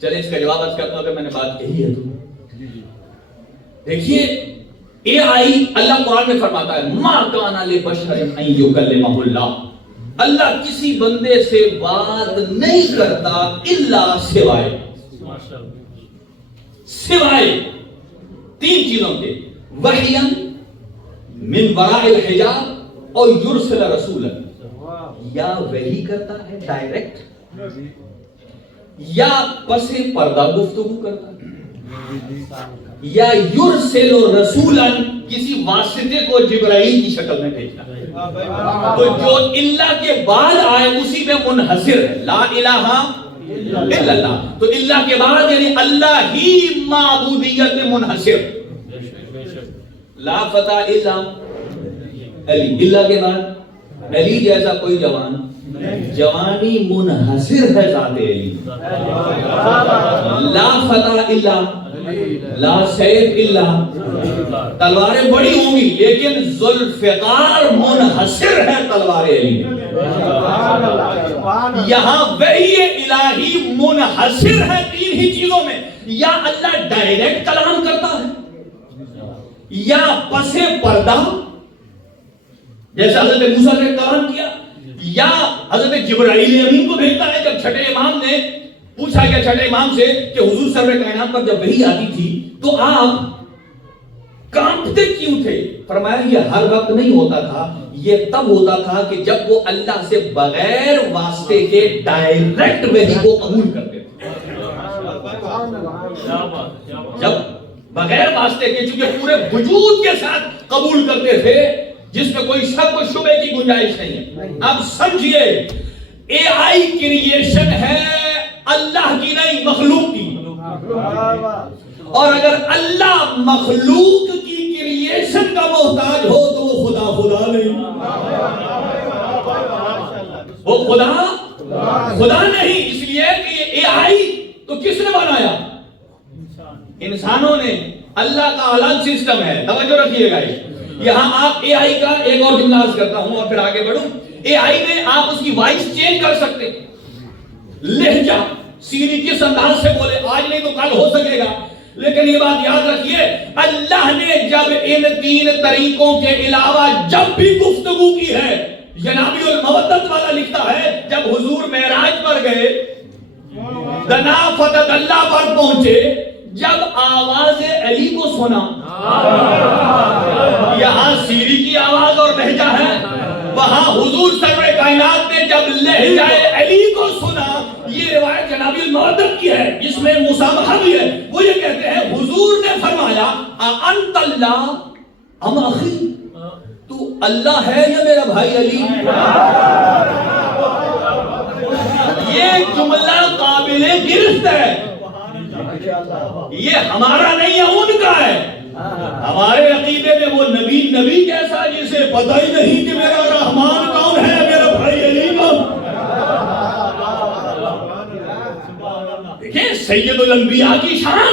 چلے اس کا جواب آج کرتا ہوں اگر میں نے بات کہی ہے تو. دیکھیے اے آئی, اللہ قرآن میں فرماتا ہے ما کان لبشر ان یکلمہ اللہ, اللہ کسی بندے سے بات نہیں کرتا الا سوائے تین چیزوں کے, وحیا من وراء الحجاب اور یرسل رسولا, یا وحی کرتا ہے ڈائریکٹ, یا پس پردہ گفتگو کرتا ہے, یا یرسل رسولا کسی واسطے کو جبرائیل کی شکل میں بھیجنا. تو جو اللہ کے بعد آئے اسی میں منحصر ہے, لا الہ الا اللہ. تو اللہ کے بعد یعنی اللہ ہی معبودیت میں منحصر, لا فتح الا علی, اللہ کے بعد علی جیسا کوئی جوان, جوانی منحصر ہے ذات علی. لا فتح الا, لا سیف الا, تلواریں بڑی ہوں گی لیکن ذوالفقار منحصر ہے تلوار علی. یہاں وحی الہی منحصر ہے تین ہی چیزوں میں, یا اللہ ڈائریکٹ کلام کرتا ہے, یا پس پردہ جیسے حضرت موسیٰ نے کلام کیا, یا حضرت جبرائیل امین کو بھیجتا ہے. جب چھٹے امام نے پوچھا گیا چھٹے امام سے کہ حضور سرور کائنات پر جب وحی آتی تھی تو آپ کانپتے کیوں تھے؟ فرمایا یہ ہر وقت نہیں ہوتا تھا, یہ تب ہوتا تھا کہ جب وہ اللہ سے بغیر واسطے کے ڈائریکٹ وحی کو قبول کرتے تھے. جب بغیر واسطے کے, چونکہ پورے وجود کے ساتھ قبول کرتے تھے جس میں کوئی شک و شبے کی گنجائش نہیں ہے. اب سمجھیے اے آئی کریشن ہے اللہ کی نہیں, مخلوق کی. اور اگر اللہ مخلوق کی کریشن کا محتاج ہو تو وہ خدا نہیں, وہ خدا نہیں. اس لیے کہ یہ اے آئی تو کس نے بنایا؟ انسانوں نے. اللہ کا الگ سسٹم ہے, توجہ رکھیے گا. یہاں آپ اے آئی کا ایک اور جملہ عرض کرتا ہوں اور پھر آگے بڑھوں. اے آئی میں آپ اس کی وائس چینج کر سکتے, لہجہ سیری کس انداز سے بولے, آج نہیں تو کل ہو سکے گا. لیکن یہ بات یاد رکھیے اللہ نے جب ان تین طریقوں کے علاوہ جب بھی گفتگو کی ہے, جنابی المودت والا لکھتا ہے جب حضور معراج پر گئے, دنا فتح اللہ پر پہنچے, جب آواز علی کو سنا, یہاں سیری کی آواز اور لہجہ ہے, وہاں حضور سرور کائنات نے جب لہجہ علی کو سنا. یہ روایت جنابی المودت کی ہے جس میں مسامحہ بھی ہے. وہ یہ کہتے ہیں حضور نے فرمایا انت اللہ ام اخی, تو اللہ ہے یا میرا بھائی علی. یہ جملہ قابل گرفت ہے, یہ ہمارا نہیں ہے ان کا ہے. ہمارے عقیدے میں وہ نبی کیسا جسے پتہ ہی نہیں کہ میرا رحمان کون ہے, میرا بھائی علی کون. دیکھیں سید الانبیاء کی شان.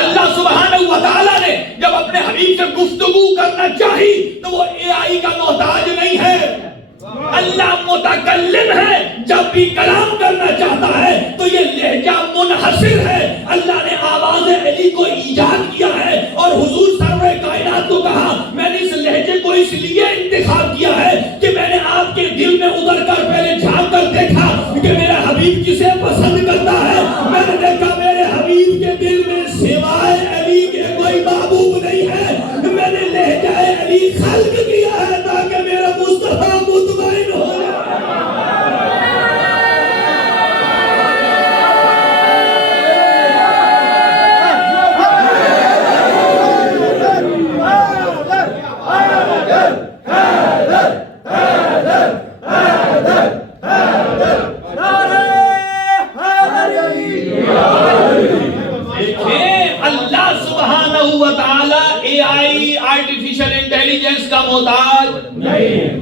اللہ سبحانہ و تعالیٰ نے جب اپنے حبیب سے گفتگو کرنا چاہی تو وہ اے آئی کا محتاج نہیں ہے, اللہ متکلم ہے. جب بھی کلام کرنا چاہتا ہے تو یہ لہجہ منحصر ہے. اللہ نے آواز علی کو ایجاد کیا ہے اور حضور سرور کائنات کو کہا میں نے اس لہجے کو اس لیے انتخاب کیا ہے کہ میں نے آپ کے دل میں اتر کر پہلے جھانک کر دیکھا کہ میرا حبیب کسے پسند کرتا ہے. میں نے دیکھا میرے حبیب کے دل میں سوائے علی کے کوئی محبوب نہیں ہے. میں نے لہجہ علی خلق کیا ہے تاکہ میرا مصطفیٰ مطمئن ہو جائے. آرٹیفیشل انٹیلیجنس کا محتاج نہیں.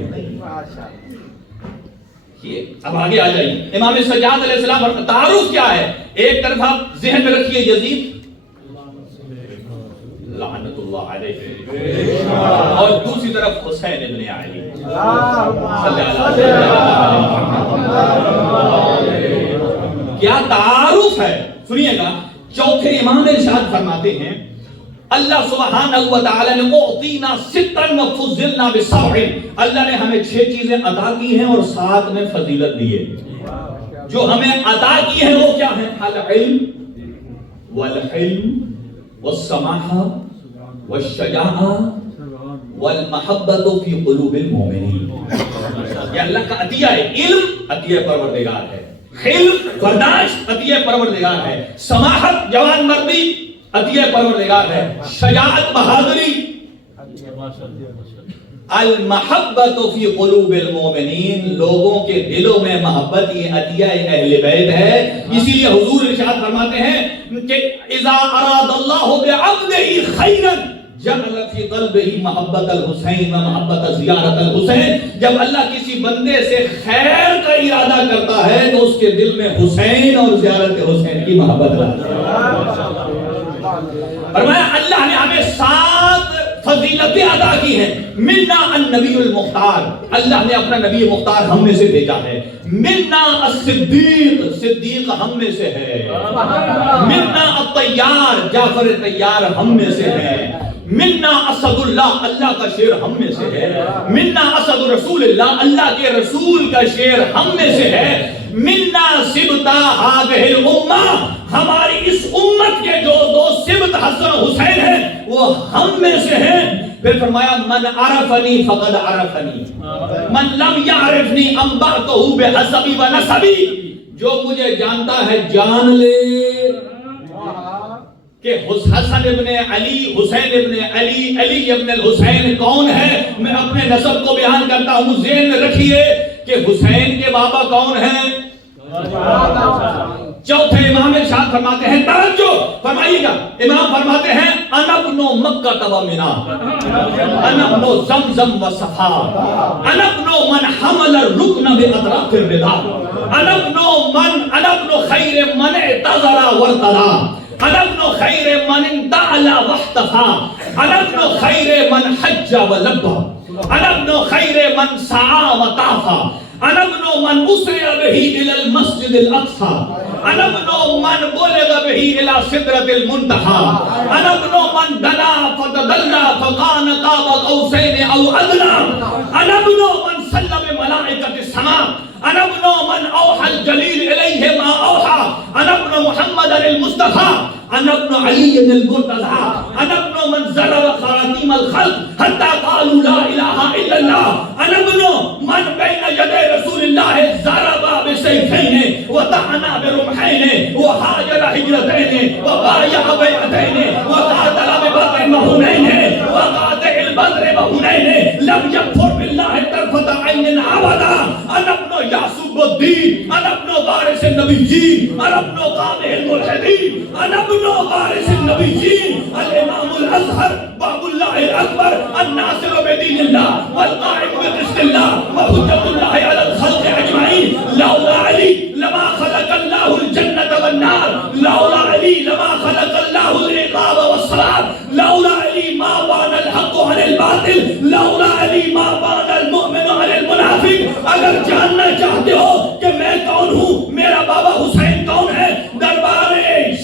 اب آگے آ جائیے، امام سجاد علیہ السلام کا تعارف کیا ہے؟ ایک طرف آپ ذہن میں رکھیے یزید لعنت اللہ علیہ، اور دوسری طرف حسین ابن علی کیا تعارف ہے؟ سنیے گا، چوتھے امام ارشاد فرماتے ہیں اللہ سبحانہ و تعالی نے اعطینا ستن و فضلنا بسبع، اللہ نے ہمیں 6 چیزیں عطا کی ہیں اور 7 میں فضیلت دی ہے۔ جو ہمیں عطا کی ہیں وہ کیا ہیں؟ العلم والحلم والسماحہ والشجاعہ والمحبت فی قلوب المؤمنین۔ یہ اللہ کا عطیہ ہے، علم عطیہ پروردگار ہے، حلم برداشت عطیہ پروردگار ہے، سماحت جوان مردی عطیہ پروردگار ہے، شجاعت بہادری، المحبت فی قلوب المؤمنین، لوگوں کے دلوں میں محبت، یہ عطیہ اہل بیت ہے۔ اسی لیے حضور ارشاد فرماتے ہیں کہ اذا اراد اللہ بعبدہ خیرا جعل فی قلبہ محبت الحسین و محبت زیارت الحسین، جب اللہ کسی بندے سے خیر کا ارادہ کرتا ہے تو اس کے دل میں حسین اور زیارت حسین کی محبت رہتی ہے۔ فرمایا اللہ نے ہمیں 7 فضیلتیں عطا کی ہیں۔ منا النبی المختار، اللہ نے اپنا نبی مختار ہم میں سے بھیجا ہے۔ منا الصدیق، صدیق ہم میں سے ہے۔ منا الطیار، جعفر طیار ہم میں سے ہے۔ منا اسد اللہ، اللہ کا شیر ہم میں سے ہے۔ منا اسد رسول اللہ، اللہ کے رسول کا شیر ہم میں سے ہے۔ منا سبتا ہذہ الامہ، ہماری اس امت کے جو 2 سبت حسن و حسین ہیں وہ ہم میں سے ہیں۔ پھر فرمایا من عرفنی فقد عرفنی من لم یعرفنی انبأتہ بحسبی و نسبی، جو مجھے جانتا ہے جان لے کہ حسن ابن علی، حسین ابن علی، علی ابن الحسین کون ہے۔ میں اپنے نسب کو بیان کرتا ہوں، ذہن میں رکھیے کہ حسین کے بابا کون ہیں؟ چوتھے امام ارشاد فرماتے ہیں، توجہ فرمائیے گا، امام فرماتے ہیں انا ابن مکہ و منا، انا ابن زمزم و صفا، انا ابن من حمل الرکن باطراف الرضا، انا ابن خیر من اعتذر وارتضى، انا ابن خیر من انتعل واحتفى، انا ابن خیر من حج ولبى، انا ابن خیر من سعى وطاف، انا ابن من اسرع به الى المسجد الاقصى، انا ابن من بلغ به الى سدرة المنتهى، انا ابن من دنا فتدلى فكان قاب قوسين او ادنى، انا ابن من سلم ملائكة السماء، انا ابن من اوحى الجليل اليه ما اوحى، انا ابن محمد المصطفى، انا ابن علي المرتضى، انا ابن من زرع خراطيم الخلق حتى قالوا لا اله الا الله، انا ابن من بين يدي رسول الله ضرب بسيفين وطعن برمحين وهاجر هجرتين وبايع بيعتين وقاتل ببدر وهنين وقاطع البدر وهنين لم يكفر بالله طرفة عين ابدا، انا ابن يعصب الدين، انا ابن وارث النبيين، انا ابن قامع الملحدين، انا ابن وارث النبيين، الامام الازهر باب الله الاكبر الناصر بدين الله والقائم بقسط الله وحجة الله على الخلق اجمعين، لولا علي لما خلق الله الجنة والنار، لولا علي لما خلق الله العقاب والصلاة، لولا علي ما بان الحق عن الباطل، لولا علي ما بان المؤمن عن المنافق۔ اگر جاننا چاہتے ہو کہ میں کون ہوں، میرا بابا حسین کون ہے، دربار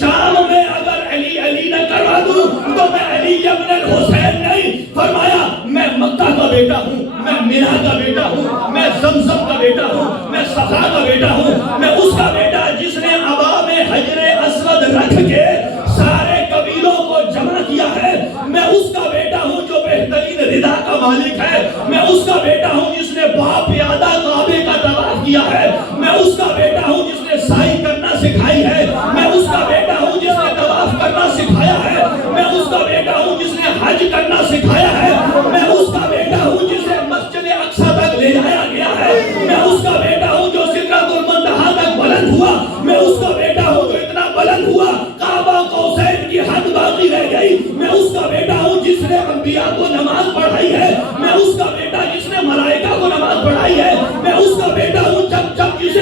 شام میں اگر علی علی نہ کروا دوں تو میں علی ابن الحسین نہیں۔ فرمایا میں مکہ کا بیٹا ہوں، میں مینا کا بیٹا ہوں، میں زمزم کا بیٹا ہوں، میں صفا کا بیٹا ہوں، میں اس کا بیٹا جس نے عبا میں حجر اسود رکھ کے سارے قبیلوں کو جمع کیا ہے، میں اس کا بیٹا ہوں جو بہترین رضا کا مالک ہے، میں اس کا بیٹا ہوں جس نے باپیادہ کعبے کا طواف کیا ہے، میں اس کا بیٹا ہوں جس نے سعی کرنا سکھائی ہے، میں اس کا بیٹا ہوں جس نے طواف کرنا سکھایا ہے، میں اس کا بیٹا ہوں جس نے حج کرنا سکھایا ہے، میں اس کا بیٹا ہوں جسے مسجد اقصی تک لے جایا گیا ہے، میں اس کا بیٹا ہوں جو سدرۃ المنتہا تک بلند ہوا، میں اس کا بیٹا ہوں جو اتنا بلند ہوا کعبہ قوسین کی حد باقی رہ گئی، میں اس کا بیٹا ہوں جس نے انبیاء کو نماز پڑھائی ہے، میں اس کا بیٹا جس نے ملائکہ کو نماز پڑھائی ہے، میں اس کا بیٹا ہوں جب جب جسے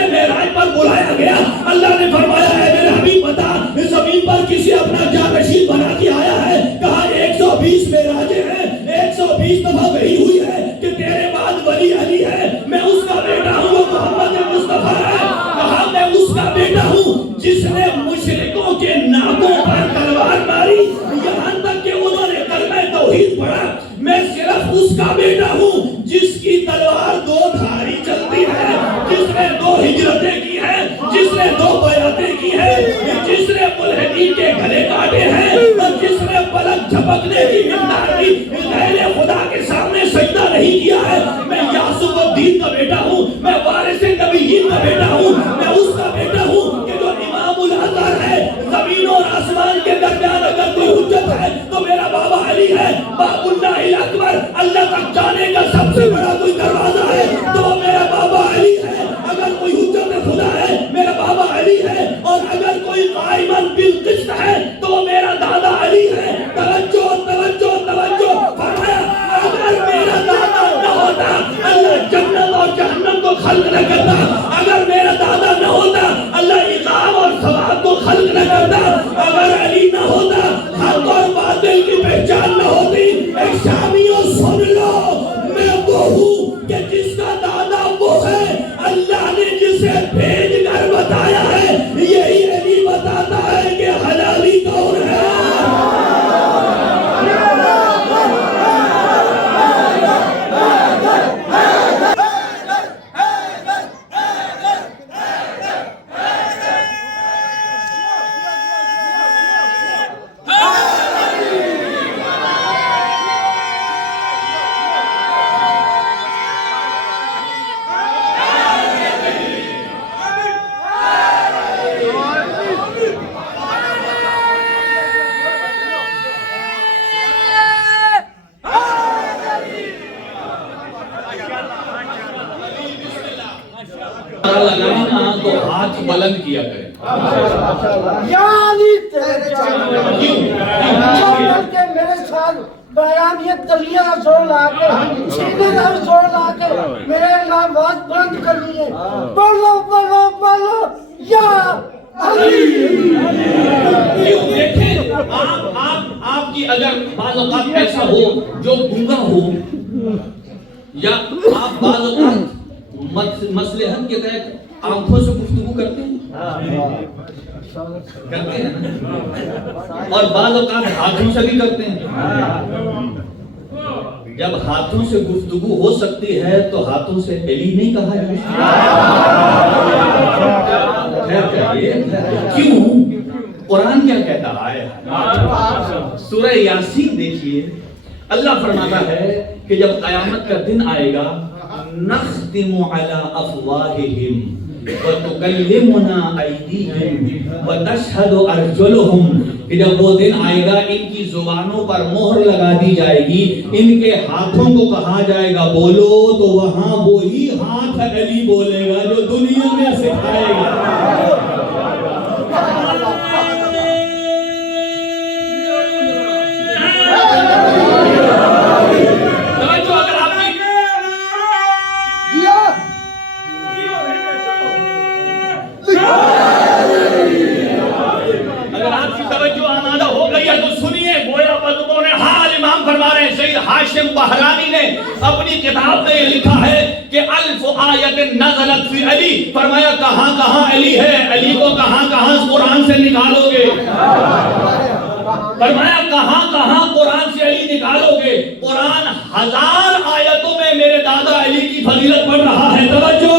کسی اپنا جانشین بنا کے آیا ہے، کہا 120 معراجیں ہیں، 120 دفعہ وحی ہوئی ہے کہ تیرے بعد ولی علی ہے، میں اس کا بیٹا ہوں، وہ محمد مصطفیٰ ہے، کہا میں اس کا بیٹا ہوں جس نے مشرکوں کے ناکوں پر تلوار ماری یہاں تک کہ انہوں نے کلمہ توحید پڑھا، میں صرف اس کا بیٹا ہوں جس کی تلوار 2 دھاری چلتی ہے، جس نے 2 ہجرتیں کی ہیں، جس نے 2 بیعتیں کی ہیں، جس نے ملحدین کے گلے کاٹے ہیں، اور جس نے پلک جھپکنے کی مقدار کی غیر خدا کے سامنے سجدہ نہیں کیا ہے۔ میں یعقوب الدین کا بیٹا ہوں، میں وارث نبیین کا بیٹا ہوں، میں اس کا بیٹا ہوں کہ جو امام الازہر ہے۔ زمین اور آسمان کے درمیان اگر کوئی حجت ہے تو میرا بابا علی ہے، باب اللہ الاکبر، اللہ تک جانے کا سب سے بڑا کوئی دروازہ ہے تو وہ میرا بابا علی ہے۔ اگر کوئی حجت خدا ہے میرا بابا علی ہے، اور اگر کوئی قائماً بالقسط ہے تو وہ میرا دادا علی ہے۔ توجہ توجہ توجہ، فرمایا اگر میرا دادا نہ ہوتا اللہ جنت اور جہنم کو خلق نہ کرتا، اگر میرا دادا نہ ہوتا اللہ عذاب اور ثواب کو خلق نہ کرتا، اگر علی نہ ہوتا حق اور باطل کی پہچان نہ ہوتی۔ اے شامیوں سن لو، میں وہ ہوں کہ جس کا دادا وہ ہے، اللہ نے جسے بھیج کر بتایا ہے، یہی علی بتاتا ہے کہ حلالی کون ہے۔ لگانا تو ہاتھ بلند کیا کریں۔ یا علی تیرے چاہیے کہ میرے ساتھ بیانیت دلیہ زور لا کے سینے کا زور لا کے میرے آواز بلند کرنی ہے۔ بولو بولو بولو یا علی۔ دیکھیں آپ کی اگر بعض اوقات ایسا ہو جو گنگا ہو، یا آپ بعض اوقات مصلحت کے تحت آنکھوں سے گفتگو کرتے ہیں اور بعض اوقات ہاتھوں سے بھی کرتے ہیں۔ جب ہاتھوں سے گفتگو ہو سکتی ہے تو ہاتھوں سے علی نہیں کہا جائے۔ کیوں؟ قرآن کیا کہتا ہے؟ سورہ یاسین دیکھیے، اللہ فرماتا ہے کہ جب قیامت کا دن آئے گا نختم علی افواہہم وتکلمنا ایدیہم وتشہد ارجلہم، کہ جب وہ دن آئے گا ان کی زبانوں پر مہر لگا دی جائے گی، ان کے ہاتھوں کو کہا جائے گا بولو، تو وہاں وہی ہاتھ علی بولے گا جو دنیا میں سکھائے گا۔ ہاشم بہرانی نے اپنی کتاب میں یہ لکھا ہے کہ الف آیت نزلت فی علی، فرمایا کہاں کہاں علی ہے، علی کو کہاں کہاں قرآن سے نکالو گے، فرمایا کہاں کہاں قرآن سے علی نکالو گے۔ قرآن 1000 آیتوں میں میرے دادا علی کی فضیلت پڑھ رہا ہے۔ توجہ،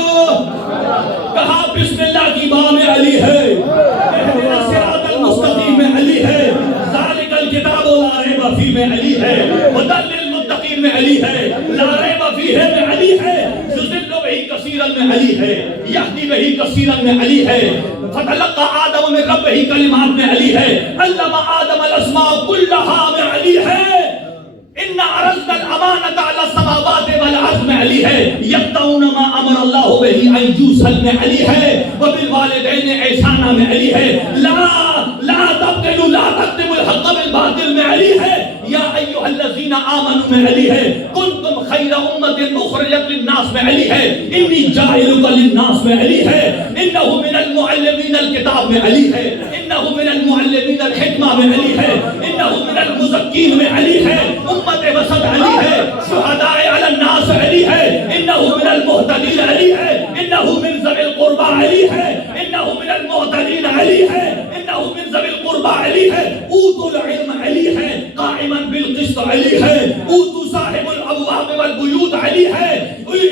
کہا بسم اللہ کی باء میں علی ہے، اہدنا الصراط المستقیم میں علی ہے، ذالک الکتاب لا ریب فیہ میں علی ہے، ہدی للمتقین میں علی ہے، لا ریب فیہ میں علی ہے، یضل بہ کثیرا میں علی ہے، یہدی بہ کثیرا میں علی ہے، فتلقى آدم من ربہ کلمات میں علی ہے، علم آدم الاسماء کلہا میں علی ہے، ان عرضنا الامانة على السماوات والارض میں علی ہے، یقطعون ما امر اللہ بہ ان یوصل میں علی ہے، وبالوالدین احسانا میں علی ہے، لا تقتلوا الحق بالباطل میں علی ہے، یا ایھا الذین آمنوا میں علی ہے، کنتم خیر امۃ اخرجت للناس میں علی ہے، انی جاعلک للناس میں علی ہے، انہ من المعلمین الکتاب میں علی ہے، انہ من المعلمین الحکمہ میں علی ہے، انہ من المزکین میں علی ہے، امت وسط علی ہے، شہداء علی الناس علی ہے، انہ من المہتدین علی ہے، انہ من ذوی القربى علی ہے، انہ من المہتدین علی ہے، انہ من ذوی القربى علی ہے، اوتوا العلم علی ہے، قائما بالقسط علی ہے، اوتوا صاحب الابواب والبیوت علی ہے،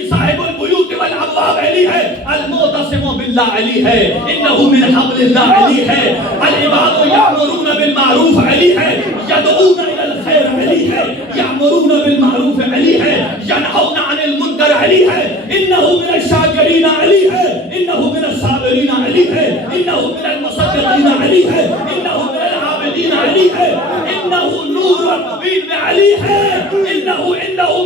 صاحب البیوت والابواب علی ہے، المعتصم باللہ علی ہے، انہ من حبل اللہ علی ہے، العباد یأمرون بالمعروف علی ہے، یدعون الی الخیر علی ہے، یأمرون بالمعروف علی ہے، ینہون عن المنکر علی ہے، انہ من الشاکرین علی ہے، انہ من الصابرین علی ہے، انہ من المصدقین علی ہے، انہ من العابدین علی ہے، انہ نور مبین میں علی ہے، انہ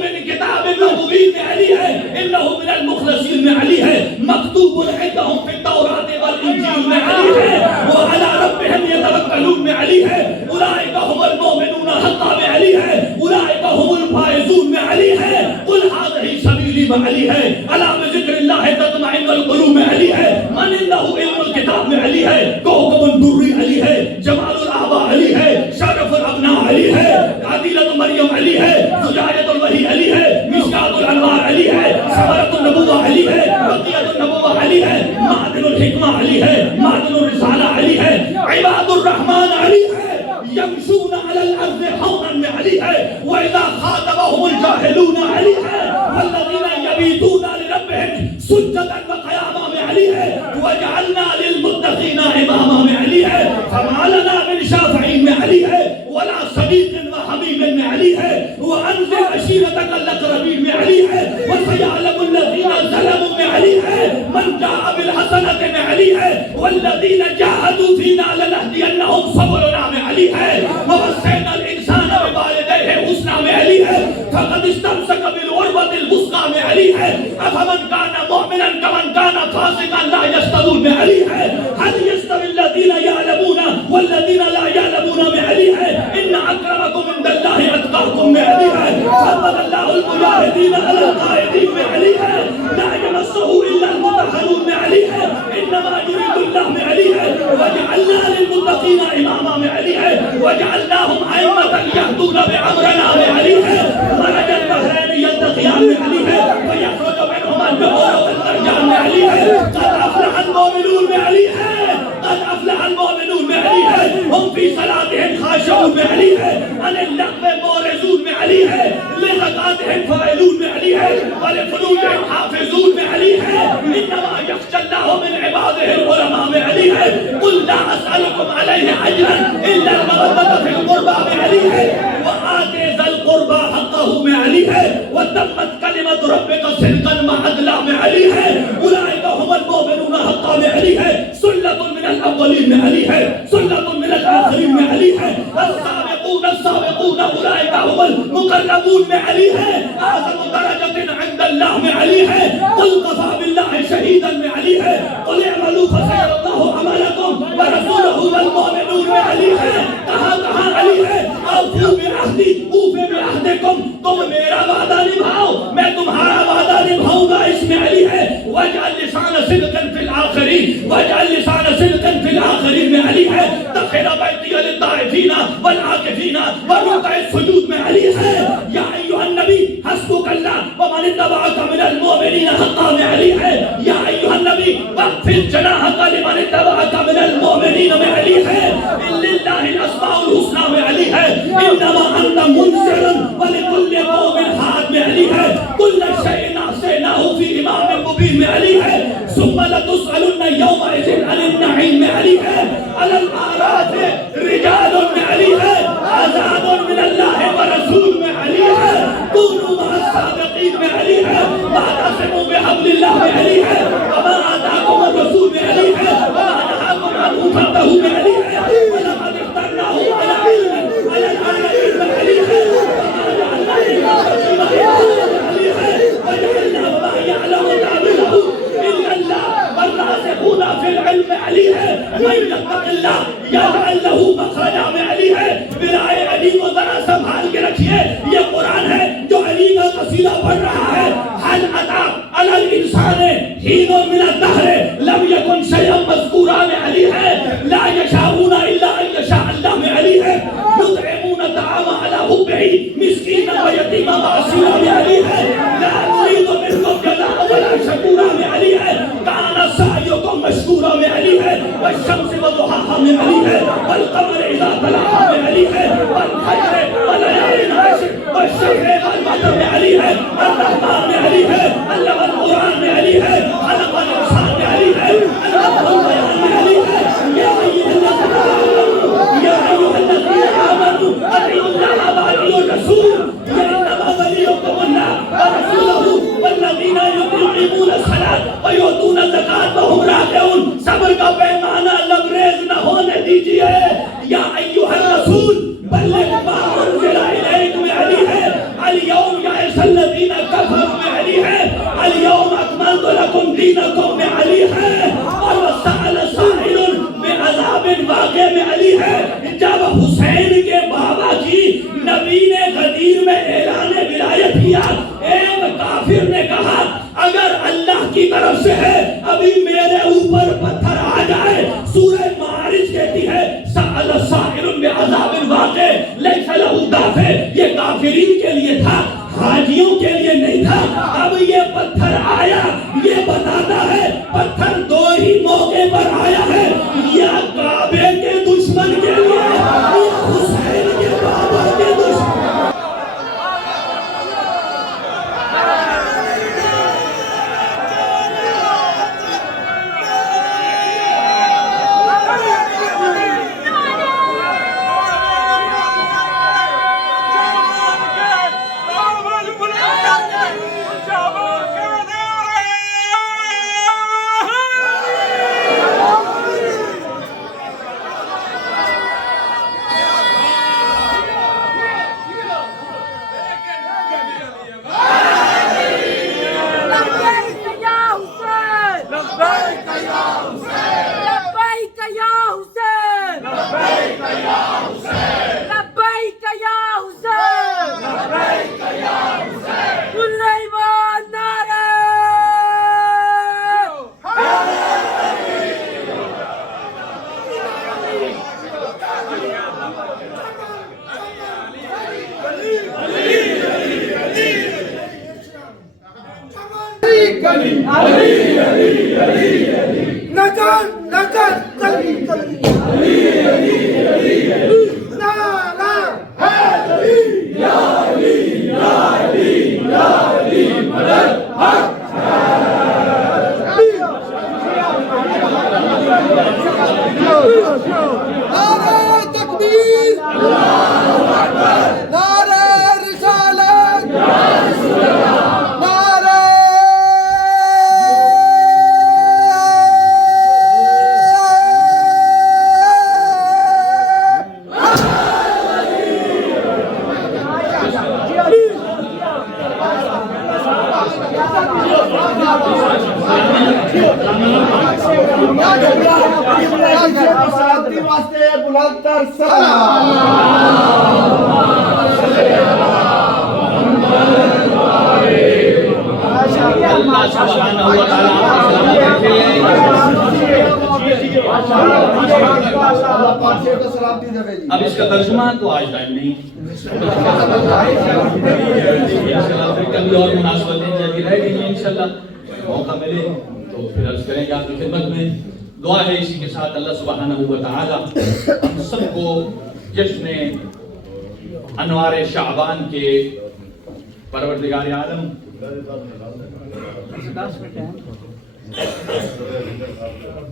من کتاب مبین میں علی ہے، انہ من المخلصین میں علی ہے، مکتوب عندهم فی التوراۃ والانجیل میں علی ہے، وعلی ربهم یتوکلون میں علی ہے، اولئک هم المؤمنون حقا میں علی ہے، اولئک هم الفائزون میں علی ہے، قل هذه سبیلی میں علی ہے، الا بذکر اللہ تطمئن القلوب میں علی ہے، من عنده علم الکتاب میں علی ہے، کوكب الدری علی ہے، جمال الآباء علی ہے، شرف الابناء علی ہے، عدیلۃ مریم علی ہے، زجاجۃ الوحی علی ہے، مشکاۃ الانوار علی ہے، ثمرۃ النبوہ علی ہے، بقیۃ النبوہ علی ہے، معدن الحکمہ علی ہے، معدن الرسالہ علی ہے، عباد الرحمن علی ہے، یمشون علی الارض حونا میں علی ہے، واذا خاطبهم الجاہلون علی ہے، والذین یبیتون لربهم سجدا وقیاما میں علی ہے، وجعلنا للمتقین اماما میں علی ہے، فما لنا من شافعین میں علی ہے، ولا صدیق وحبیب میں علی ہے، وانذر عشیرتک الاقربین میں علی ہے، وسیعلم الذین ظلموا میں علی ہے، من جاء بالحسنۃ میں علی ہے، والذین جاہدوا فینا لنہدینہم سبلنا میں علی ہے، ووصینا الانسان بوالدیہ حسنا میں علی ہے، فقد استمسک بالعروۃ الوثقی میں علی ہے، افمن کان مؤمنا کمن کان فاسقا لا یستوون میں علی ہے، هل یستوی الذین یعلمون والذین لا یعلمون میں علی ہے، ان اکرمکم عند اللہ اتقاکم میں علی ہے، فضل اللہ المجاہدین علی القائدین میں علی ہے، لا یمسہ الا المطہرون میں علی ہے، انما یرید اللہ میں علی ہے، وجعلنا للمتقین اماما میں علی ہے، وجعلناہم ائمۃ یہدون بامرنا میں علی ہے، مرج البحرین یلتقیان میں علی ہے، ویخرج منہما البحر والمرجان میں علی ہے، قد افلح المؤمنون میں علی ہے، قد افلح المؤمنون میں علی ہے، ہم فی صلاتہم خاشعون میں علی ہے، عن اللغو معرضون میں علی ہے، لزکاتہم فاعلون میں علی ہے، ولفروجہم حافظون میں علی ہے، انما یخشی اللہ من عبادہ العلماء میں علی ہے، قل لا اسألکم علیہ اجرا الا المودۃ فی القربى میں علی ہے، وآت ذی القربى حقہ میں علی ہے، وتمت کلمۃ ربک صدقا وعدلا میں علی ہے، اولئک هم المؤمنون حقا میں علی ہے، سلۃ من الاولین میں علی ہے، سلۃ من الآخرین میں علی ہے، السابقون السابقون اولئک هم المقربون میں علی ہے، اعظم درجۃ عند اللہ میں علی ہے، قل کفی باللہ شہیدا میں علی ہے، قل اعملوا فسيرى الله عملکم ورسولہ والمؤمنون میں علی ہے، کہاں علی ہے، اوفوا بعہدی اوفوا بعہدکم، تم میرا وعدہ نبھاؤ میں تمہارا وعدہ نبھاؤں گا، اس میں علی ہے، واجعل لسان صدق فی الآخرین، واجعل لسان صدق فی الآخرین میں علی ہے، طہر بیتی للطائفین والعاکفین والرکع السجود میں علی ہے، یا ایھا النبی حسبک اللہ ومن اتبعک من المؤمنین حقا میں علی ہے، یا ایھا النبی واخفض جناحک لمن اتبعک من المؤمنین میں علی ہے، للہ الاسماء الحسنی میں علی ہے، انما انت منذر ولکل قوم ہاد میں علی ہے، کل شیء احصیناہ فی امام مبین میں علی ہے، ثم لتسألن یومئذ عن النعیم میں علی ہے، علی الاعراف رجال میں علی ہے، آزاد من اللہ ورسول میں علی ہے، کونوا مع الصادقین میں علی ہے، واعتصموا بحبل اللہ میں علی ہے، وما آتاکم الرسول میں علی ہے، وما نہاکم عنہ فانتہوا میں علی ہے، ولقد اخترناہ علی علم علی العالمین میں علی ہے، وما جعلنا للمتقین اماما میں علی ہے، وجعلنا ما یعلم تأویلہ الا اللہ، والراسخون فی العلم علی ہے، من یتق اللہ یجعل لہ مخرجا میں علی ہے، برائے علی کو ذرا سنبھال کے رکھیے، یہ قرآن ہے جو علی کا قصیدہ پڑھ رہا ہے، حل اتی علی الانسان حین من الدہر لم یکن شیئا مذکورا میں علی ہے، لا یشاءون الا ان یشاء اللہ والشمس وضحاها میں علی ہے، والقمر اذا تلاها میں علی ہے، والفجر وليال عشر والشفع والوتر میں علی ہے، الرحمن میں علی ہے، علم القرآن میں علی ہے، خلق الانسان میں علی ہے، علم البيان میں علی ہے۔ یا ایھا الذین آمنوا اطیعوا اللہ واطیعوا الرسول انما ولیکم اللہ ورسولہ والذین یقیمون الصلاۃ ویؤتون الزکاۃ وہم راکعون۔ صبر کا پیمانہ لبریز نہ ہونے دیجیے۔ یا ایھا الرسول بلغ ما انزل الیک میں علی ہے، الیوم یئس الذین کفروا میں علی ہے، الیوم اکملت لکم دینکم میں علی ہے، اور وسأل سائل بعذاب واقع میں علی ہے۔ جب حسین کے بابا کی نبی نے غدیر میں اعلان ولایت کیا، ایک کافر نے کہا اگر اللہ کی طرف سے ہے ابھی میرے اوپر پتھر آ جائے۔ سورہ معارج کہتی ہے سأل سائل بعذاب واقع لیس لہ دافع، یہ کافرین کے لیے تھا، حاجیوں کے لیے نہیں تھا۔ اب یہ پتھر آیا، یہ بتاتا ہے پتھر دو ہی موقع پر آیا ہے، یا کعبے کے دشمن کے لیے یا حسین کے بابا کے دشمن۔ اب اس کا ترجمہ تو آج ٹائم نہیں، کبھی اور مناسبتیں جبھی رہ گئی ہیں، انشاءاللہ موقع ملے تو پھر عرض کریں گے آپ کی خدمت میں۔ دعا ہے اسی کے ساتھ اللہ سبحانہ و تعالی ہم سب کو جشن انوار شعبان کے پروردگار عالم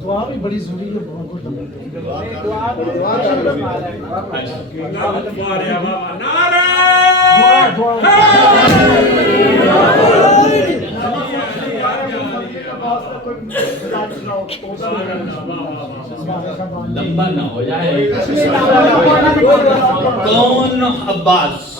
دعا بھی بڑی ضروری ہے، بہت لمبا نہ ہو جائے۔ کون عباس